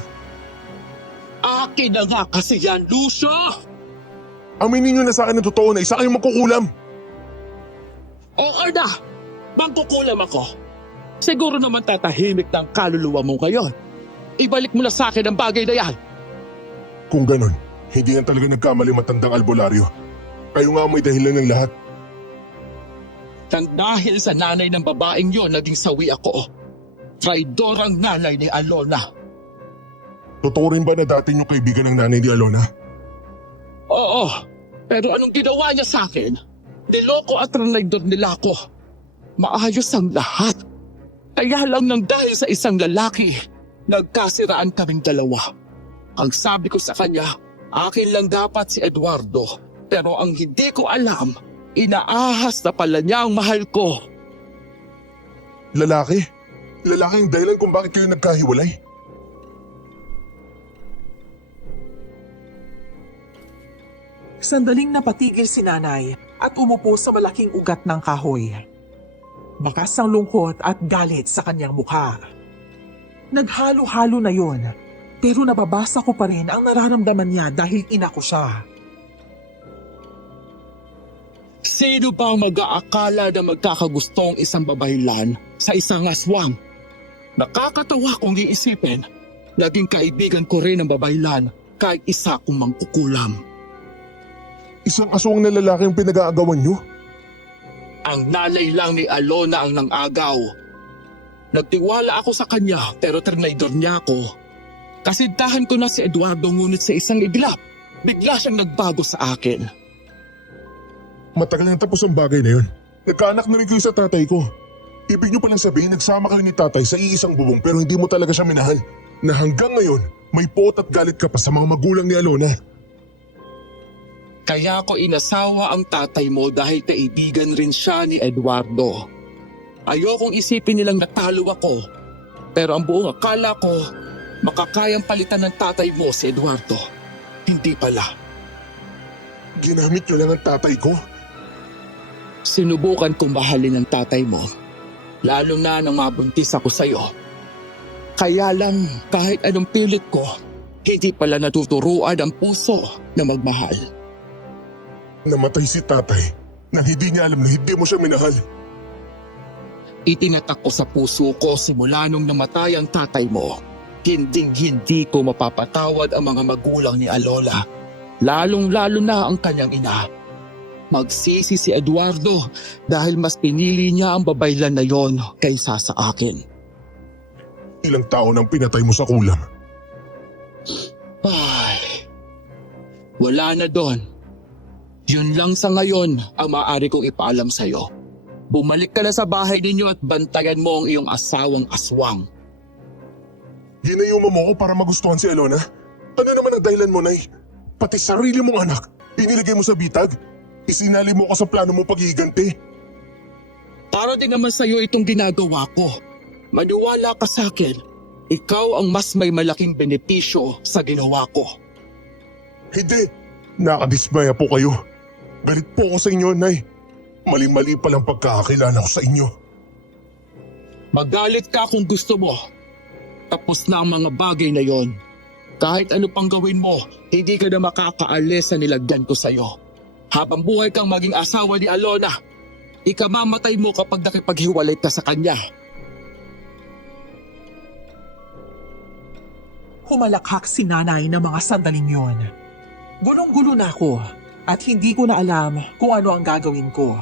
Akin na nga kasi yan, Lucio! Aminin nyo na sa akin ng totoo na isa kayong magkukulam. Oo na! Mangkukulam ako. Siguro naman tatahimik ng kaluluwa mo ngayon. Ibalik mo na sa akin ang bagay na yan. Kung ganun, hindi yan talaga nagkamali matandang albularyo. Kayo nga ang may dahilan ng lahat. Nang dahil sa nanay ng babaeng yon, naging sawi ako. Traidorang nanay ni Alona. Totoo rin ba na dati yung kaibigan ng nanay ni Alona? Oo, pero anong ginawa niya sa akin? Niloko at trinaidor nila ako. Maayos ang lahat. Kaya lang nang dahil sa isang lalaki, nagkasiraan kaming dalawa. Ang sabi ko sa kanya, akin lang dapat si Eduardo. Pero ang hindi ko alam, inaahas na pala niya ang mahal ko. Lalaki? Lalaki ang dahilan kung bakit kayo nagkahiwalay? Sandaling napatigil si nanay at umupo sa malaking ugat ng kahoy. Bakas ang lungkot at galit sa kanyang mukha. Naghalo-halo na yon, pero nababasa ko pa rin ang nararamdaman niya dahil ina ko siya. Sino ba ang mag-aakala na magkakagustong isang babaylan sa isang aswang? Nakakatawa kung iisipin, naging kaibigan ko rin ang babaylan kahit isa kong mangkukulam. Isang aswang na lalaki ang pinag-aagawan nyo? Ang nanay lang ni Alona ang nang-agaw. Nagtiwala ako sa kanya pero trinaidor niya ako. Kasintahan ko na si Eduardo ngunit sa isang iglap, bigla siyang nagbago sa akin. Matagal nang tapos ang bagay na yun. Nagkaanak na rin kayo sa tatay ko. Ibig nyo palang sabihin nagsama kayo ni tatay sa iisang bubong pero hindi mo talaga siya minahal. Na hanggang ngayon, may pot at galit ka pa sa mga magulang ni Alona. Kaya ko inasawa ang tatay mo dahil kaibigan rin siya ni Eduardo. Ayokong isipin nilang natalo ako. Pero ang buong akala ko, makakayang palitan ng tatay mo si Eduardo. Hindi pala. Ginamit nyo lang ang tatay ko? Sinubukan kong mahalin ang tatay mo. Lalo na nang mabuntis ako sa'yo. Kaya lang kahit anong pilit ko, hindi pala natuturuan ang puso na magmahal. Namatay si tatay na hindi niya alam na hindi mo siya minahal. Itinatak ko sa puso ko simula nung namatay ang tatay mo. Hinding-hindi ko mapapatawad ang mga magulang ni Alola. Lalong-lalo na ang kanyang ina. Magsisi si Eduardo dahil mas pinili niya ang babaylan na yon kaysa sa akin. Ilang taon ang pinatay mo sa kulam? Ay, wala na doon. Yun lang sa ngayon ang maaari kong ipaalam sa'yo. Bumalik ka na sa bahay ninyo at bantayan mo ang iyong asawang aswang. Ginayuma mo ko para magustuhan si Alona? Ano naman ang dahilan mo, Nay? Pati sarili mong anak, iniligay mo sa bitag? Isinali mo ka sa plano mo pag-iiganti? Para din naman sa'yo itong ginagawa ko. Maniwala ka sa akin. Ikaw ang mas may malaking benepisyo sa ginawa ko. Hindi. Nakadismaya po kayo. Galit po ako sa inyo, Nay. Mali-mali palang pagkakakilala ko sa inyo. Magalit ka kung gusto mo. Tapos na ang mga bagay na yon. Kahit ano pang gawin mo, hindi ka na makakaalis sa nilagyan ko sa'yo. Habang buhay kang maging asawa ni Alona, ikamamatay mo kapag nakipaghiwalay ka sa kanya. Humalakhak si nanay ng mga sandaling yon. Gulong-gulo na ako at hindi ko na alam kung ano ang gagawin ko.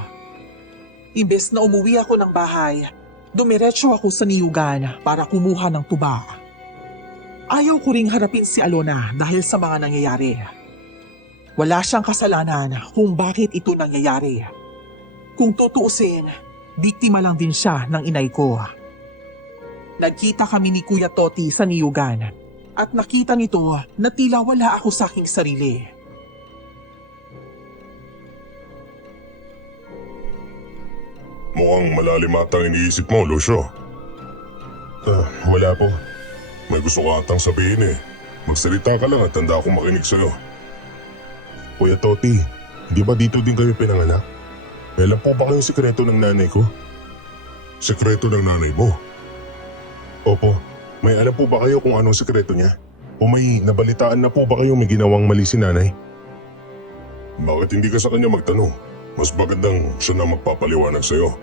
Imbes na umuwi ako ng bahay, dumiretso ako sa niyugan para kumuha ng tuba. Ayaw ko ring harapin si Alona dahil sa mga nangyayari. Wala siyang kasalanan kung bakit ito nangyayari. Kung tutuusin, biktima lang din siya ng inay ko. Nagkita kami ni Kuya Toti sa niyugan at nakita nito na tila wala ako sa aking sarili. Mukhang malalim ata ang iniisip mo, Lucio. Wala po. May gusto ka atang sabihin eh. Magsalita ka lang at tanda akong makinig sa'yo. Kuya Toti, di ba dito din kayo pinanganak? May alam po ba kayong sikreto ng nanay ko? Sikreto ng nanay mo? Opo. May alam po ba kayo kung anong sikreto niya? O may nabalitaan na po ba kayo may ginawang mali si nanay? Bakit hindi ka sa kanya magtanong? Mas magandang siya na magpapaliwanag sa'yo.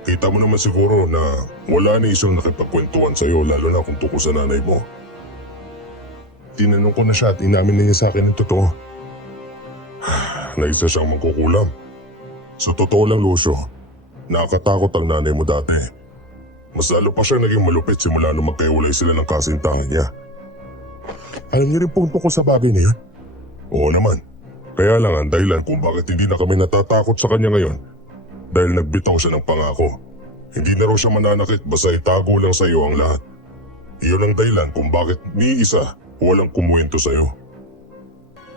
Kita mo naman siguro na wala na isang nakipagkwentuhan sa'yo lalo na kung tungkol sa nanay mo. Tinanong ko na siya at inamin na niya sa akin ang totoo. Naisa siyang mangkukulam. Sa totoo lang, Lucio, nakakatakot ang nanay mo dati. Mas lalo pa siya naging malupit simula nung magkahiwalay sila ng kasintahan niya. Alam niyo rin punto ko sa bagay na yun? Oo naman. Kaya lang ang dahilan kung bakit hindi na kami natatakot sa kanya ngayon dahil nagbitaw siya ng pangako. Hindi na raw siya mananakit basta itago lang sa iyo ang lahat. Iyon ang dahilan kung bakit ni isa walang kumuwento sa iyo.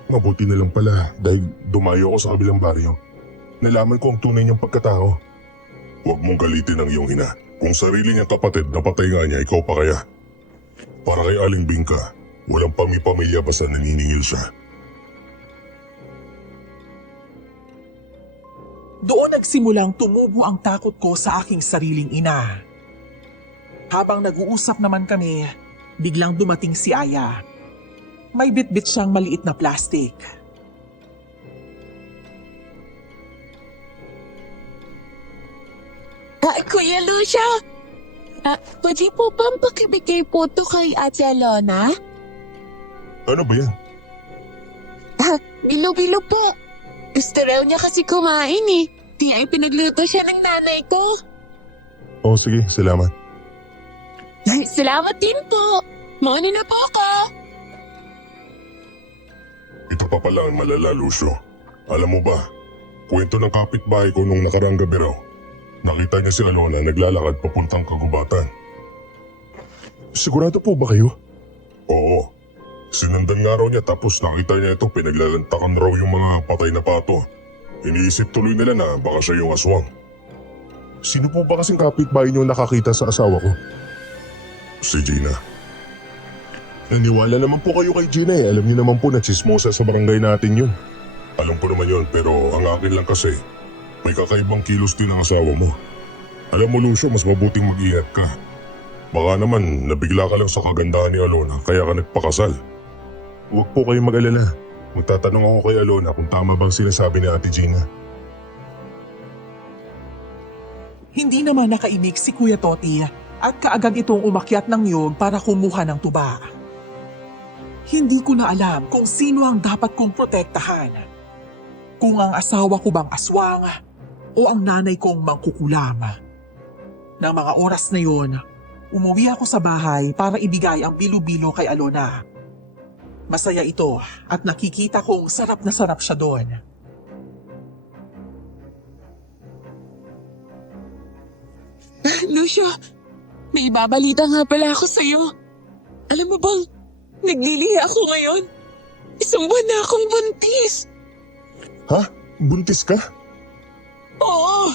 Mabuti na lang pala dahil dumayo ako sa kabilang baryo. Nalaman ko ang tunay niyang pagkatao. Huwag mong galitin ang iyong ina. Kung sarili niyang kapatid na patay nga niya, ikaw pa kaya? Para kay Aling Bingka, walang pamilya basta naniningil siya. Doon nagsimulang tumubo ang takot ko sa aking sariling ina. Habang nag-uusap naman kami, biglang dumating si Aya. May bitbit siyang maliit na plastik. Kuya Lucio, pwede po bang pakibigay po ito kay Ate Alona? Ano ba yan? Bilo-bilo po. Gusto raw niya kasi kumain eh. Di ay pinagluto siya ng nanay ko. Oo sige, salamat. Salamat din po. Mauna na po ako. Ito pa pala ang malala, Lucio. Alam mo ba, kwento ng kapitbahay ko nung nakarang gabi raw. Nakita niya si Alona naglalakad papuntang kagubatan. Sigurado po ba kayo? Oo. Sinundan nga raw niya tapos nakita niya ito pinaglalantakan raw yung mga patay na pato. Iniisip tuloy nila na baka siya yung aswang. Sino po ba kasing kapitbahay niyo nakakita sa asawa ko? Si Gina. Naniwala naman po kayo kay Gina eh. Alam niyo naman po na chismosa sa barangay natin yun. Alam ko naman yun pero ang akin lang kasi may kakaibang kilos din ang asawa mo. Alam mo Lucio, mas mabuting mag-iingat ka. Baka naman nabigla ka lang sa kagandahan ni Alona kaya ka nagpakasal. Huwag po kayong mag-alala. Magtatanong ako kay Alona kung tama bang sinasabi ni Ate Gina. Hindi naman nakaimik si Kuya Toti at kaagad itong umakyat ng niyog para kumuha ng tuba. Hindi ko na alam kung sino ang dapat kong protektahan. Kung ang asawa ko bang aswang o ang nanay kong mangkukulam. Nang mga oras na yon, umuwi ako sa bahay para ibigay ang bilo-bilo kay Alona. Masaya ito at nakikita kong sarap na sarap siya doon. Lucio, may ibabalita nga pala ako sa'yo. Alam mo bang, naglilihi ako ngayon. Isang buwan na akong buntis. Ha? Buntis ka? Oo,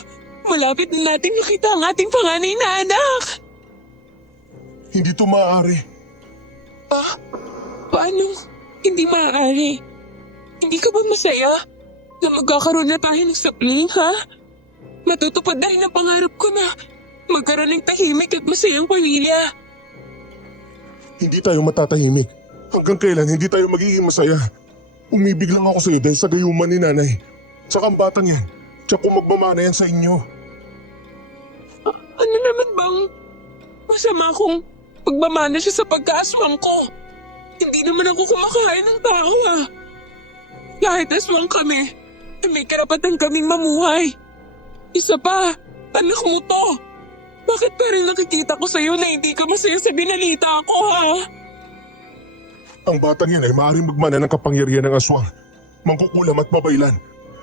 malapit na natin makita ang ating panganay na anak. Hindi to maaari. Paano? Hindi maaari. Hindi ka ba masaya na magkakaroon na tayo ng sapling, ha? Matutupad na rin ang pangarap ko na magkaroon ng tahimik at masayang pamilya. Hindi tayo matatahimik. Hanggang kailan hindi tayo magiging masaya? Umibig lang ako sa'yo dahil sa gayuman ni nanay. Tsaka ang batang yan. Tsaka kung magmamana yan sa inyo. Ano naman bang masama kung pagmamana siya sa pagkaaswang ko? Hindi naman ako kumakain ng tao ah. Kahit aswang kami, may karapatan kaming mamuhay. Isa pa, anak mo to. Bakit parang nakikita ko sa'yo na hindi ka masaya sa binalita ko ha? Ang batang yan ay maaaring magmana ng kapangyarihan ng aswang. Mangkukulam at mabaylan.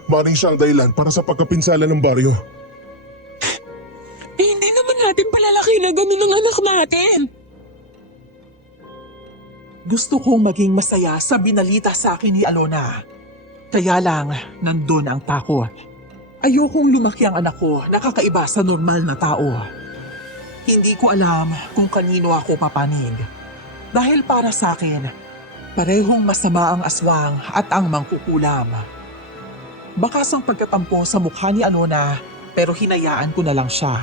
Maaaring siya ang dahilan para sa pagkapinsala ng baryo. Hindi naman natin palalaki na ganun ang anak natin. Gusto kong maging masaya sa binalita sa akin ni Alona. Kaya lang, nandun ang takot. Ayokong lumaki ang anak ko na kakaiba sa normal na tao. Hindi ko alam kung kanino ako papanig. Dahil para sa akin, parehong masama ang aswang at ang mangkukulam. Bakas ang pagkatampo sa mukha ni Alona, pero hinayaan ko na lang siya.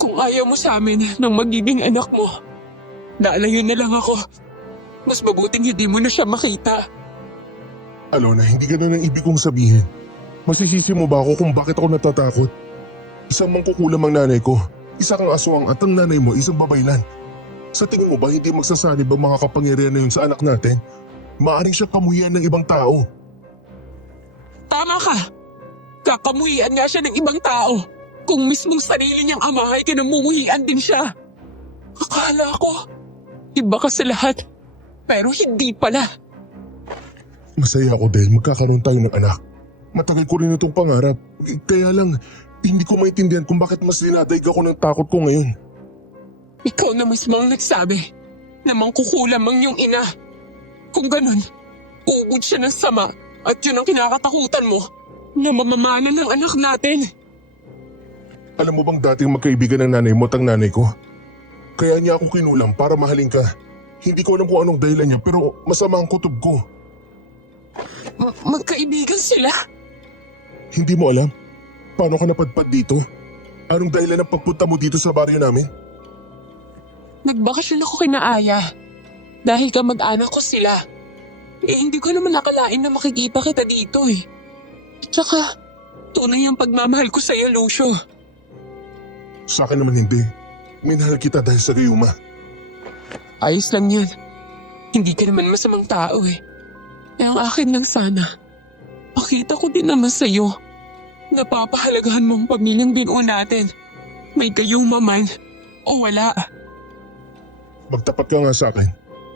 Kung ayaw mo sa amin ng magiging anak mo, naalayo na lang ako. Mas mabuting hindi mo na siya makita. Alona, hindi ganun ang ibig kong sabihin. Masisisi mo ba ako kung bakit ako natatakot? Isang mangkukulam ang nanay ko, isa kang aswang at ang nanay mo isang babaylan. Sa tingin mo ba hindi magsasanib ang mga kapangyarihan na yun sa anak natin? Maaring siya kamuhian ng ibang tao. Tama ka. Kakamuhian nga siya ng ibang tao. Kung mismong sarili niyang ama ay kinamumuhian din siya. Akala ko, iba ka sa lahat. Pero hindi pala. Masaya ako dahil magkakaroon tayo ng anak. Matagal ko rin itong pangarap. Kaya lang, hindi ko maintindihan kung bakit mas dinadaig ako ng takot ko ngayon. Ikaw na mismo ang nagsabi na mangkukulam ang iyong ina. Kung ganun, uubod siya ng sama at yun ang kinakatakutan mo na mamamana ng anak natin. Alam mo bang dating magkaibigan ng nanay mo at ang nanay ko? Kaya niya ako kinulam para mahalin ka. Hindi ko alam kung anong dahilan niya pero masama ang kutob ko. Magkaibigan sila? Hindi mo alam? Paano ka napadpad dito? Anong dahilan ng pagpunta mo dito sa baryo namin? Nagbakasyon ako kina Aya. Dahil kamag-anak ko sila. Hindi ko naman nakalain na makikita kita dito eh. Tsaka, tunay ang pagmamahal ko sa iyo, Lucio. Sa akin naman hindi. Minahal kita dahil sa gayuma. Ayos lang yun. Hindi ka naman masamang tao eh. Ang akin lang sana, pakita ko din naman sa iyo. Napapahalagahan mo ang pamilyang binuo natin. May gayuma man o wala. Magtapat ka nga sa akin.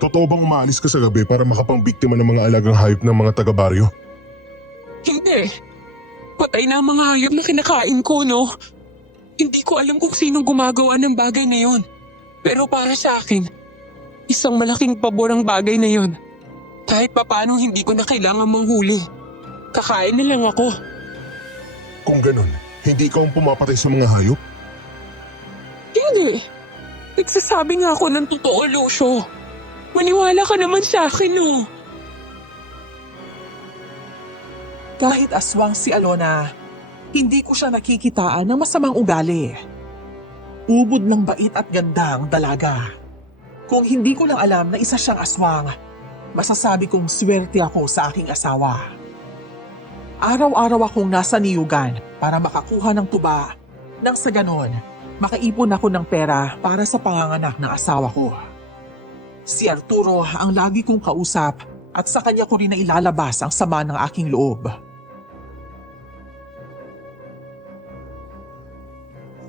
Totoo bang umaalis ka sa gabi para makapangbiktima ng mga alagang hayop ng mga taga-baryo? Hindi. Patay na ang mga hayop na kinakain ko, no? Hindi ko alam kung sinong gumagawa ng bagay na yon. Pero para sa akin, isang malaking pabor ang bagay na yon. Kahit papaano hindi ko na kailangan manghuli. Kakain na lang ako. Kung ganun, hindi ikaw ang pumapatay sa mga hayop? Hindi. Nagsasabi nga ako ng totoo, Lucio. Maniwala ka naman sa akin, no? Kahit aswang si Alona, hindi ko siya nakikitaan ng masamang ugali. Ubod ng bait at ganda ang dalaga. Kung hindi ko lang alam na isa siyang aswang, masasabi kong swerte ako sa aking asawa. Araw-araw akong nasa niyugan para makakuha ng tuba nang sa ganon, makaipon ako ng pera para sa panganganak ng asawa ko. Si Arturo ang lagi kong kausap at sa kanya ko rin na ilalabas ang sama ng aking loob.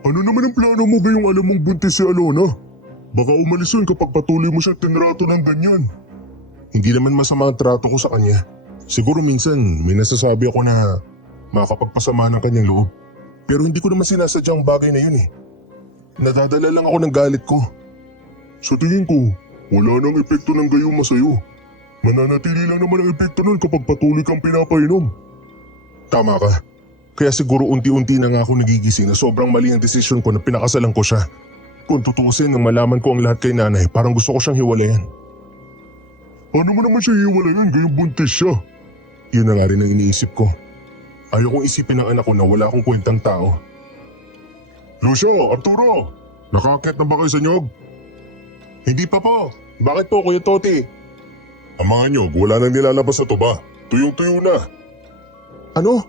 Ano naman ang plano mo gayong alam mong buntis si Alona? Baka umalis yun kapag patuloy mo siya tinrato ng ganyan. Hindi naman masama ang trato ko sa kanya. Siguro minsan may nasasabi ako na makakapagpasama ng kanyang loob. Pero hindi ko naman sinasadyang bagay na yun eh. Nadadala lang ako ng galit ko. Sa tingin ko, wala nang epekto ng gayuma sa'yo. Mananatili lang naman ang epekto nun kapag patuloy kang pinapainom. Tama ka. Kaya siguro unti-unti na nga ako nagigising na sobrang mali ang desisyon ko na pinakasalan ko siya. Kung tutuusin nang malaman ko ang lahat kay nanay, parang gusto ko siyang hiwalayan. Paano mo naman siya hiwalayan gayong buntis siya? Yun na nga rin ang iniisip ko. Ayaw kong isipin ng anak ko na wala akong kwentang tao. Lucio, Arturo, nakakit na ba kayo sa nyog? Hindi pa po. Bakit po, Kuya Toti? Ang mga nyog, wala nang nilalabas sa tuba. Tuyong-tuyo na. Ano?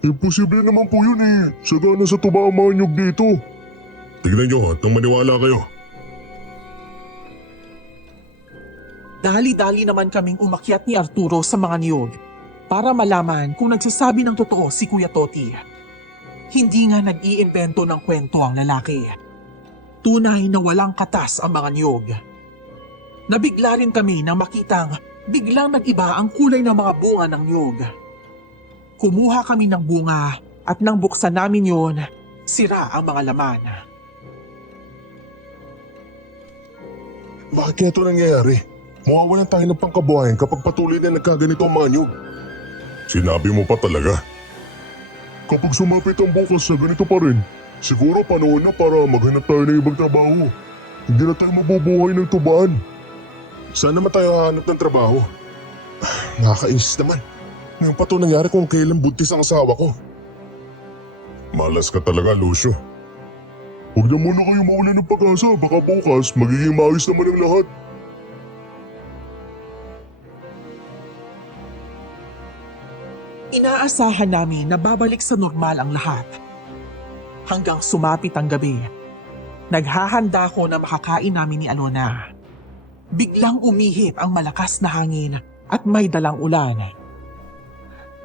Imposible naman po yun eh. Sagana sa tuba ang mga nyog dito. Tignan nyo at nang maniwala kayo. Dali-dali naman kaming umakyat ni Arturo sa mga niyog para malaman kung nagsasabi ng totoo si Kuya Toti. Hindi nga nag-iimbento ng kwento ang lalaki. Tunay na walang katas ang mga niyog. Nabigla rin kami nang makitang biglang nag-iba ang kulay ng mga bunga ng niyog. Kumuha kami ng bunga at nang buksan namin yon, sira ang mga laman. Bakit kaya ito nangyayari? Mawawalan tayo ng pangkabuhayan kapag patuloy na nagkaganito ang mga nyug. Sinabi mo pa talaga. Kapag sumapit ang bukas sa ganito pa rin, siguro panahon na para maghanap tayo ng ibang trabaho. Hindi na tayo mabubuhay ng tubaan. Saan naman tayo hahanap ng trabaho? Nakakainis naman. Ngayon pa ito nangyari kung kailan buntis ang asawa ko. Malas ka talaga, Lucio. Huwag na muna kayo mawala ng pag-asa. Baka bukas magiging maayos naman ang lahat. Inaasahan namin na babalik sa normal ang lahat. Hanggang sumapit ang gabi, naghahanda ko na makakain namin ni Alona. Biglang umihip ang malakas na hangin at may dalang ulan.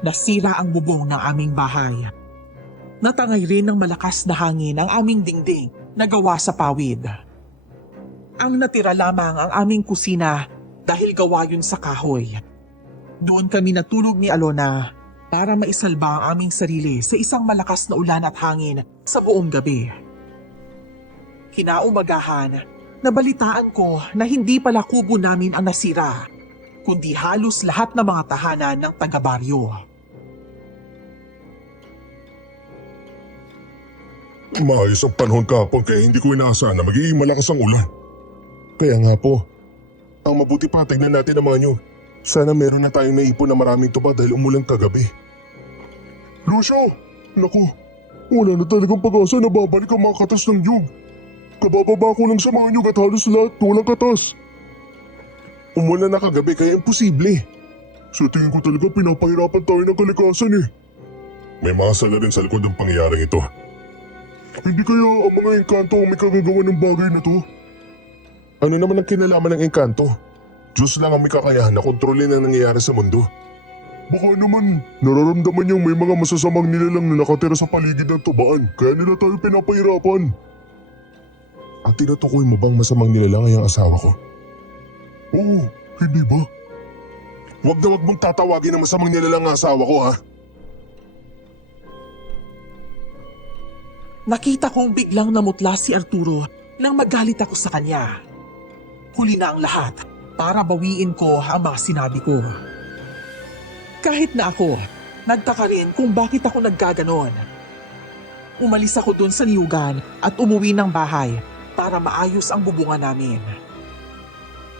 Nasira ang bubong ng aming bahay. Natangay rin ng malakas na hangin ang aming dingding na gawa sa pawid. Ang natira lamang ang aming kusina dahil gawa yun sa kahoy. Doon kami natulog ni Alona para maisalba ang aming sarili sa isang malakas na ulan at hangin sa buong gabi. Kinaumagahan, nabalitaan ko na hindi pala kubo namin ang nasira, kundi halos lahat ng mga tahanan ng taga-baryo. Maayos ang panahon kapon kaya hindi ko inaasahan na magiging malakas ang ulan. Kaya nga po, ang mabuti pa tignan natin ang mga nyug. Sana meron na tayong naipon na maraming tuba dahil umulan kagabi. Lucio! Naku, wala na talagang pag-asa na babalik ang mga katas ng nyug. Kabababa ko lang sa mga nyug at halos lahat walang katas. Umulan na kagabi kaya imposible. Sa tingin ko talaga pinapahirapan tayo ng kalikasan eh. May mga sala rin sa likod ng pangyayaring ito. Hindi kaya ang mga engkanto ang may kagagawa ng bagay na to? Ano naman ang kinalaman ng engkanto? Diyos lang ang may kakayahan na kontrolin ang nangyayari sa mundo. Baka naman, nararamdaman niyang may mga masasamang nilalang na nakatira sa paligid ng tubaan, kaya nila tayo pinapahirapan. At tinutukoy mo bang masamang nilalang ay ang asawa ko? Oo, hindi ba? Huwag na huwag mong tatawagin na masamang nilalang ang asawa ko, ha? Nakita kong biglang namutla si Arturo nang magalit ako sa kanya. Huli na ang lahat para bawiin ko ang mga sinabi ko. Kahit na ako, nagtaka rin kung bakit ako naggaganon. Umalis ako dun sa niyugan at umuwi ng bahay para maayos ang bubungan namin.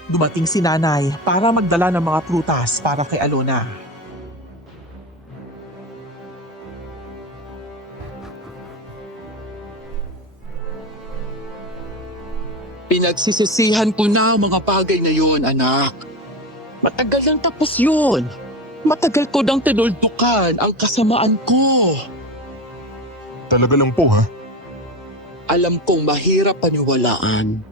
Dumating si nanay para magdala ng mga prutas para kay Alona. Pinagsisisihan ko na ang mga bagay na yon, anak. Matagal nang tapos yun. Matagal ko nang tinuldukan ang kasamaan ko. Talaga lang po, ha? Alam kong mahirap paniwalaan.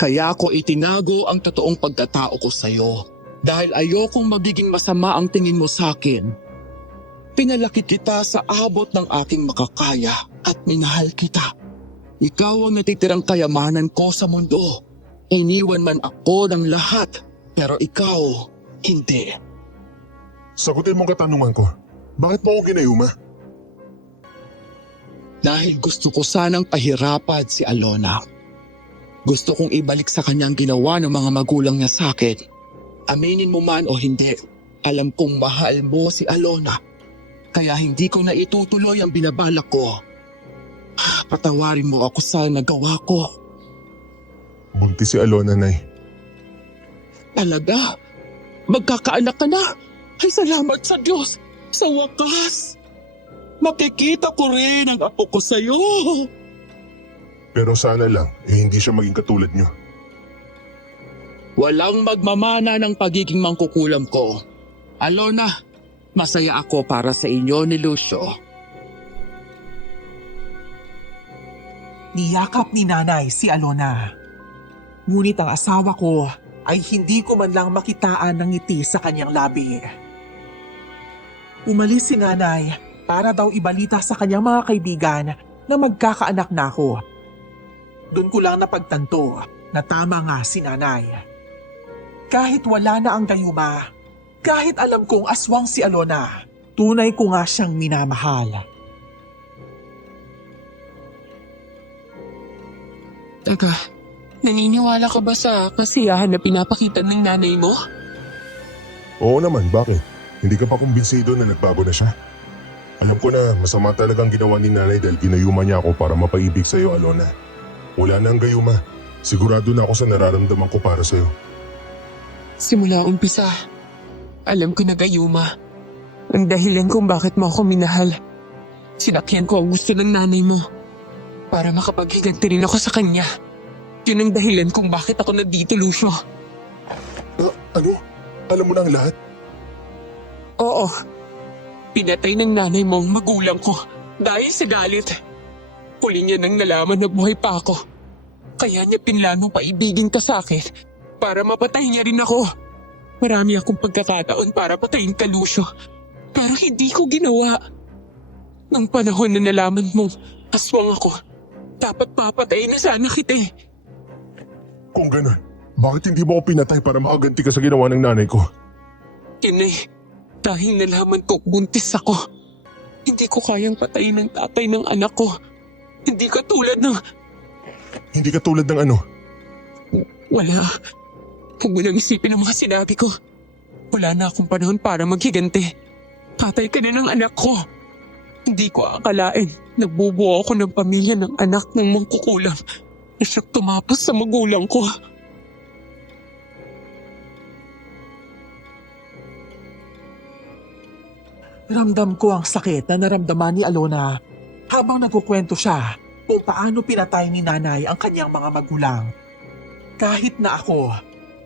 Kaya ko itinago ang totoong pagkatao ko sa'yo. Dahil ayokong magiging masama ang tingin mo sa akin. Pinalaki kita sa abot ng aking makakaya at minahal kita. Ikaw ang natitirang kayamanan ko sa mundo. Iniwan man ako ng lahat, pero ikaw, hindi. Sagutin mong katanungan ko. Bakit mo ako ginayuma? Dahil gusto ko sanang pahirapan si Alona. Gusto kong ibalik sa kanyang ginawa ng mga magulang niya sa akin. Aminin mo man o hindi, alam kong mahal mo si Alona. Kaya hindi ko na itutuloy ang binabalak ko. Patawarin mo ako sa nagawa ko. Buntis si Alona, Nay. Talaga? Magkakaanak ka na? Ay salamat sa Diyos! Sa wakas, makikita ko rin ang apo ko sa'yo. Pero sana lang, hindi siya maging katulad niyo. Walang magmamana ng pagiging mangkukulam ko. Alona, masaya ako para sa inyo ni Lucio. Niyakap ni nanay si Alona. Ngunit ang asawa ko ay hindi ko man lang makitaan ng ngiti sa kanyang labi. Umalis si nanay para daw ibalita sa kanyang mga kaibigan na magkakaanak na ako. Doon ko lang napagtanto na tama nga si nanay. Kahit wala na ang gayuma, kahit alam kong aswang si Alona, tunay ko nga siyang minamahal. Teka, naniniwala ka ba sa kasiyahan na pinapakita ng nanay mo? Oo naman, bakit? Hindi ka pa kumbinsido na nagbago na siya? Alam ko na masama talagang ginawa ni nanay dahil ginayuma niya ako para mapaibig sa'yo, Alona. Wala na ang gayuma. Sigurado na ako sa nararamdaman ko para sa'yo. Simula umpisa, alam ko na gayuma. Ang dahilan kung bakit mo ako minahal. Sinakyan ko ang gusto ng nanay mo para makapaghiganti rin ako sa kanya. Yun ang dahilan kung bakit ako nandito, Lucio. Ano? Alam mo na ang lahat? Oo. Pinatay ng nanay mo ang magulang ko dahil sa galit. Huli niya nang nalaman na buhay pa ako. Kaya niya pinlano paibigin ka sa akin para mapatay niya rin ako. Marami akong pagkakataon para patayin ka, Lucio. Pero hindi ko ginawa. Nang panahon na nalaman mong aswang ako, dapat papatay na sana kita eh. Kung ganun, bakit hindi mo ako pinatay para makaganti ka sa ginawa ng nanay ko? Yun eh, dahil nalaman ko buntis ako. Hindi ko kayang patayin ng tatay ng anak ko. Hindi ka tulad ng... Hindi ka tulad ng ano? Wala. Huwag mo nang isipin ang mga sinabi ko. Wala na akong panahon para maghiganti. Patay ka na ng anak ko. Hindi ko akalain. Nagbubuo ako ng pamilya ng anak ng mangkukulam na siyang tumapos sa magulang ko. Ramdam ko ang sakit na naramdaman ni Alona habang nagkukwento siya kung paano pinatay ni nanay ang kanyang mga magulang. Kahit na ako,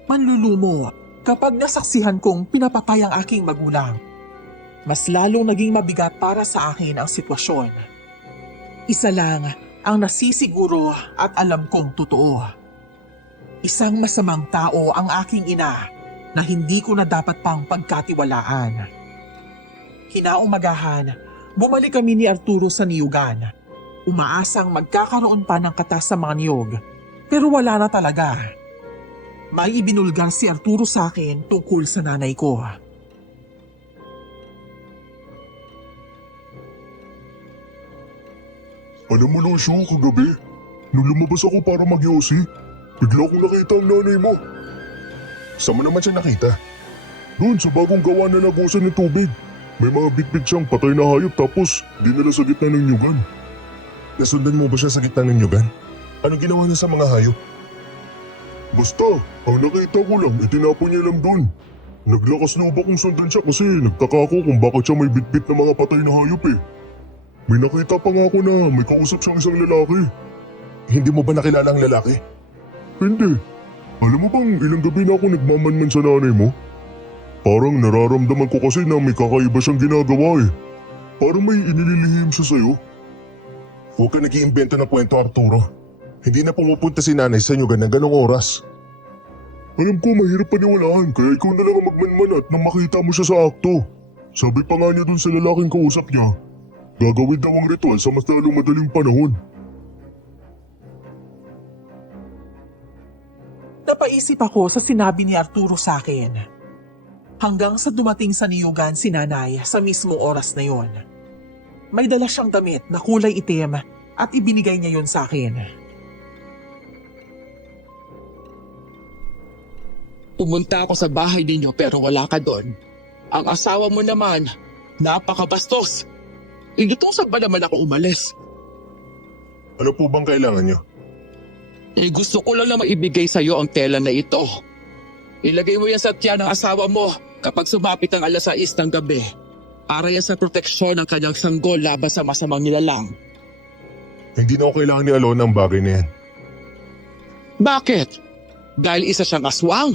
manlulumo kapag nasaksihan kong pinapatay ang aking magulang. Mas lalong naging mabigat para sa akin ang sitwasyon. Isa lang ang nasisiguro at alam kong totoo. Isang masamang tao ang aking ina na hindi ko na dapat pang pagkatiwalaan. Kinaumagahan, bumalik kami ni Arturo sa niyugan. Umaasang magkakaroon pa ng katas sa mga niyog, pero wala na talaga. May ibinulgar si Arturo sa akin tungkol sa nanay ko. Alam mo, Lucio, kagabi, nung lumabas ako para magyosi, bigla kong nakita ang nanay mo. Saan mo naman siya nakita? Doon sa bagong gawa na lagusan ng tubig. May mga bitbit siyang patay na hayop tapos dinala sa gitna ng nyugan. Nasundan mo ba siya sa gitna ng nyugan? Ano ginawa niya sa mga hayop? Basta, ang nakita ko lang, itinapon niya lang doon. Naglakas loob akong sundan siya kasi nagtaka ako kung bakit siya may bitbit na mga patay na hayop eh. May nakita pa nga ako na may kausap siyang isang lalaki. Hindi mo ba nakilala ang lalaki? Hindi. Alam mo bang ilang gabi na ako nagmamanman sa nanay mo? Parang nararamdaman ko kasi na may kakaiba siyang ginagawa eh. Parang may inililihim siya sa'yo. Huwag ka nag-iimbento ng kwento, Arturo. Hindi na pumupunta si nanay sa nyugan ng ganong oras. Alam ko mahirap paniwalaan kaya ikaw na lang ang magmanman at nang makita mo siya sa akto. Sabi pa nga niya dun sa lalaking kausap niya, gagawin daw ang ritual sa mas lalong madaling panahon. Napaisip ako sa sinabi ni Arturo sa akin. Hanggang sa dumating sa niyugan si nanay sa mismong oras na yon. May dala siyang damit na kulay itim at ibinigay niya yon sa akin. Pumunta ako sa bahay ninyo pero wala ka doon. Ang asawa mo naman, napakabastos. Inutusan ba naman ako umalis? Ano po bang kailangan niyo? Gusto ko lang na maibigay sa'yo ang tela na ito. Ilagay mo yan sa tiyan ng asawa mo kapag sumapit ang 6:00 ng gabi. Para yan sa proteksyon ng kanyang sanggol laban sa masamang nilalang. Hindi na ako kailangan ni Alona ang bagay na yan. Bakit? Dahil isa siyang aswang?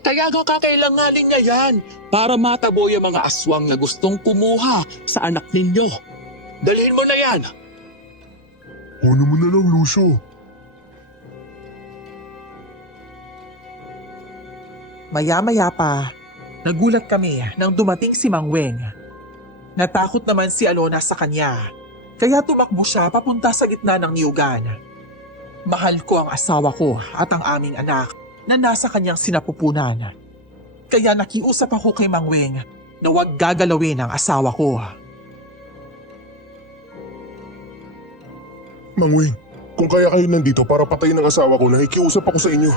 Kaya nga kakailanganin niya yan para matabo yung mga aswang na gustong kumuha sa anak ninyo. Dalhin mo na yan. Ano mo na lang, Lucio? Maya-maya pa, nagulat kami nang dumating si Mang Weng. Natakot naman si Alona sa kanya, kaya tumakbo siya papunta sa gitna ng niyugan. Mahal ko ang asawa ko at ang aming anak na nasa kanyang sinapupunan. Kaya nakiusap ako kay Mang Weng na huwag gagalawin ang asawa ko. Mang Weng, kung kaya kayo nandito para patayin ang asawa ko, nakikiusap ako sa inyo.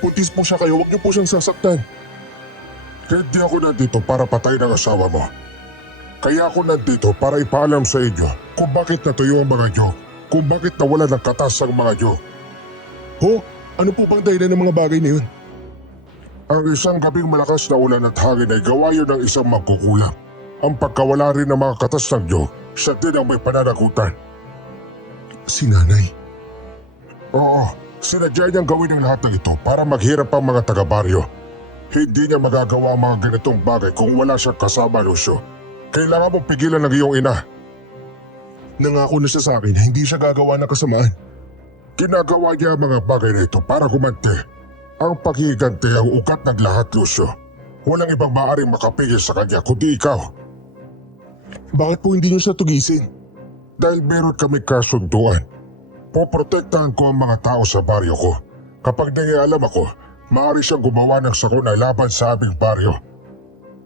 Puntis po siya kayo, huwag niyo po siyang sasaktan. Kahit di ako nandito para patayin ang asawa mo. Kaya ako nandito para ipaalam sa inyo kung bakit natuyo ang mga niyog, kung bakit nawala ng katas ang mga niyog. Ho? Ano po bang dahilan ng mga bagay na yun? Ang isang gabing malakas na ulan at hangin ay gawa yun ng isang magkukulam. Ang pagkawala rin ng mga katas ng niyog, siya din ang may pananagutan. Si nanay? Oo, sinadya niyang gawin ang lahat ng ito para maghirap ang mga taga-baryo. Hindi niya magagawa ang mga ganitong bagay kung wala siyang kasama, Lucio. Kailangan mong pigilan ng iyong ina. Nangako na siya sa akin na hindi siya gagawa ng kasamaan. Ginagawa niya ang mga bagay na ito para gumante. Ang paghihiganti ang ugat ng lahat, Lucio. Walang ibang maaaring makapigil sa kanya kundi ikaw. Bakit po hindi niyo siya tugisin? Dahil meron kami kasunduan. Poprotektahan ko ang mga tao sa baryo ko. Kapag nangyaalam ako, maaari siyang gumawa ng sakuna laban sa aming baryo.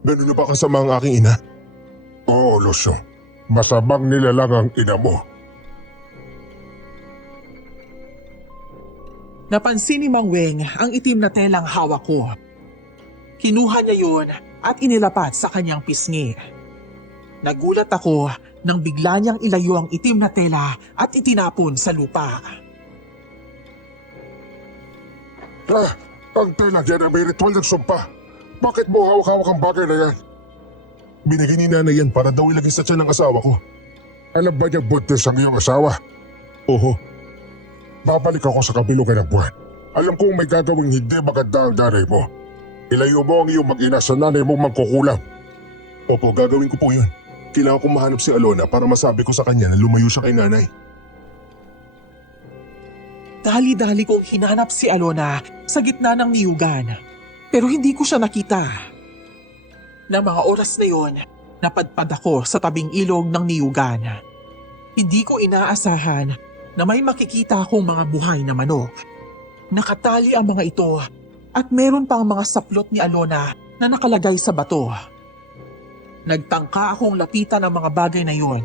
Ganun na ba kasama ang aking ina? Oo, Lucio. Masamang nilalang ang ina mo. Napansin ni Mang Weng ang itim na telang hawak ko. Kinuha niya yun at inilapat sa kanyang pisngi. Nagulat ako nang bigla niyang ilayo ang itim na tela at itinapon sa lupa. Ang tela dyan ay may ritual ng sumpa. Bakit mo hawak-hawak ang bagay na yan? Binigay ni nanay yan para daw ilagay sa tiyan ng asawa ko. Alam ba niyang buntis ang iyong asawa? Oo. Babalik ako sa kabilugan ng buwan. Alam kong may gagawing hindi maganda ang nanay mo. Ilayo mo ang iyong mag-ina sa nanay mong magkukulam. Opo, gagawin ko po yun. Kailangan kong mahanap si Alona para masabi ko sa kanya na lumayo siya kay nanay. Dali-dali kong hinanap si Alona sa gitna ng niyugan, pero hindi ko siya nakita. Na mga oras na yon, napadpad ako sa tabing ilog ng niyugan. Hindi ko inaasahan na may makikita akong mga buhay na manok. Nakatali ang mga ito at meron pang mga saplot ni Alona na nakalagay sa bato. Nagtangka akong lapitan ang mga bagay na yon.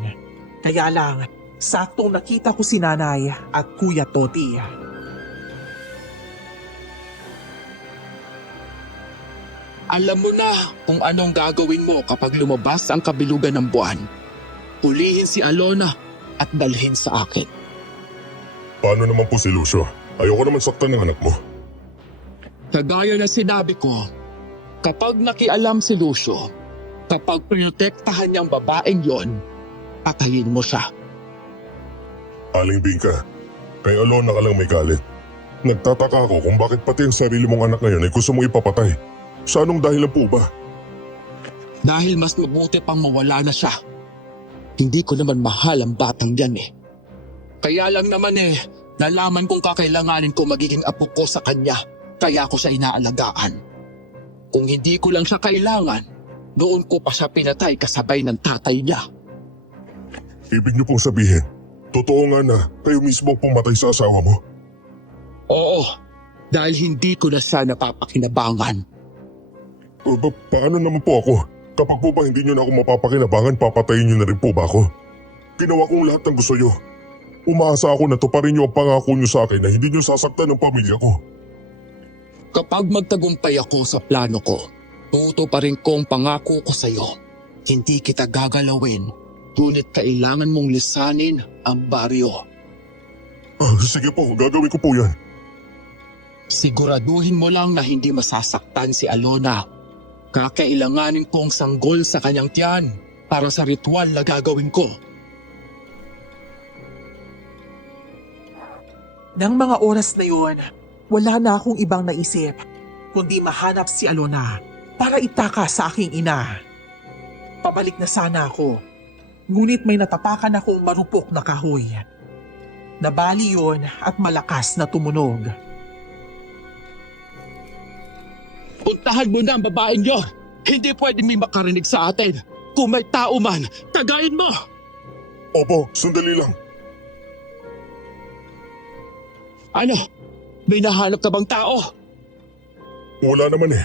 Kaya lang, saktong nakita ko si Nanay at Kuya Toti. Alam mo na kung anong gagawin mo kapag lumabas ang kabilugan ng buwan. Hulihin si Alona at dalhin sa akin. Paano naman po si Lucio? Ayoko naman saktan ng anak mo. Kagaya na sinabi ko, kapag nakialam si Lucio, kapag protektahan niyang babaeng yon, patayin mo siya. Aling Bingka, kay Alona ka lang may galit. Nagtataka ako kung bakit pati ang sarili mong anak ngayon ay gusto mong ipapatay. Sa anong dahilan po ba? Dahil mas mabuti pang mawala na siya. Hindi ko naman mahal ang batang yan eh. Kaya lang naman nalaman kong kakailanganin ko magiging apo ko sa kanya. Kaya ko siya inaalagaan. Kung hindi ko lang siya kailangan, noon ko pa siya pinatay kasabay ng tatay niya. Ibig niyo pong sabihin, totoo nga na kayo mismo ang pumatay sa asawa mo? Oo, dahil hindi ko na siya napapakinabangan. Paano naman po ako? Kapag po ba hindi niyo na ako mapapakinabangan, papatayin niyo na rin po ba ako? Ginawa kong lahat ng gusto niyo. Umaasa ako na tuparin niyo ang pangako niyo sa akin na hindi niyo sasaktan ang pamilya ko. Kapag magtagumpay ako sa plano ko, tutuparin ko ang pangako ko sa iyo. Hindi kita gagalawin, ngunit kailangan mong lisanin ang baryo. Sige po, gagawin ko po yan. Siguraduhin mo lang na hindi masasaktan si Alona. Kakailanganin kong sanggol sa kanyang tiyan para sa ritual na gagawin ko. Nang mga oras na yun, wala na akong ibang naisip kundi mahanap si Alona para itaka sa aking ina. Pabalik na sana ako, ngunit may natapakan akong marupok na kahoy. Nabali yun at malakas na tumunog. Puntahan mo na ang babaeng yon. Hindi pwedeng may makarinig sa atin. Kung may tao man, tagayin mo! Opo, sandali lang. Ano? May nahanap ka bang tao? Wala naman eh.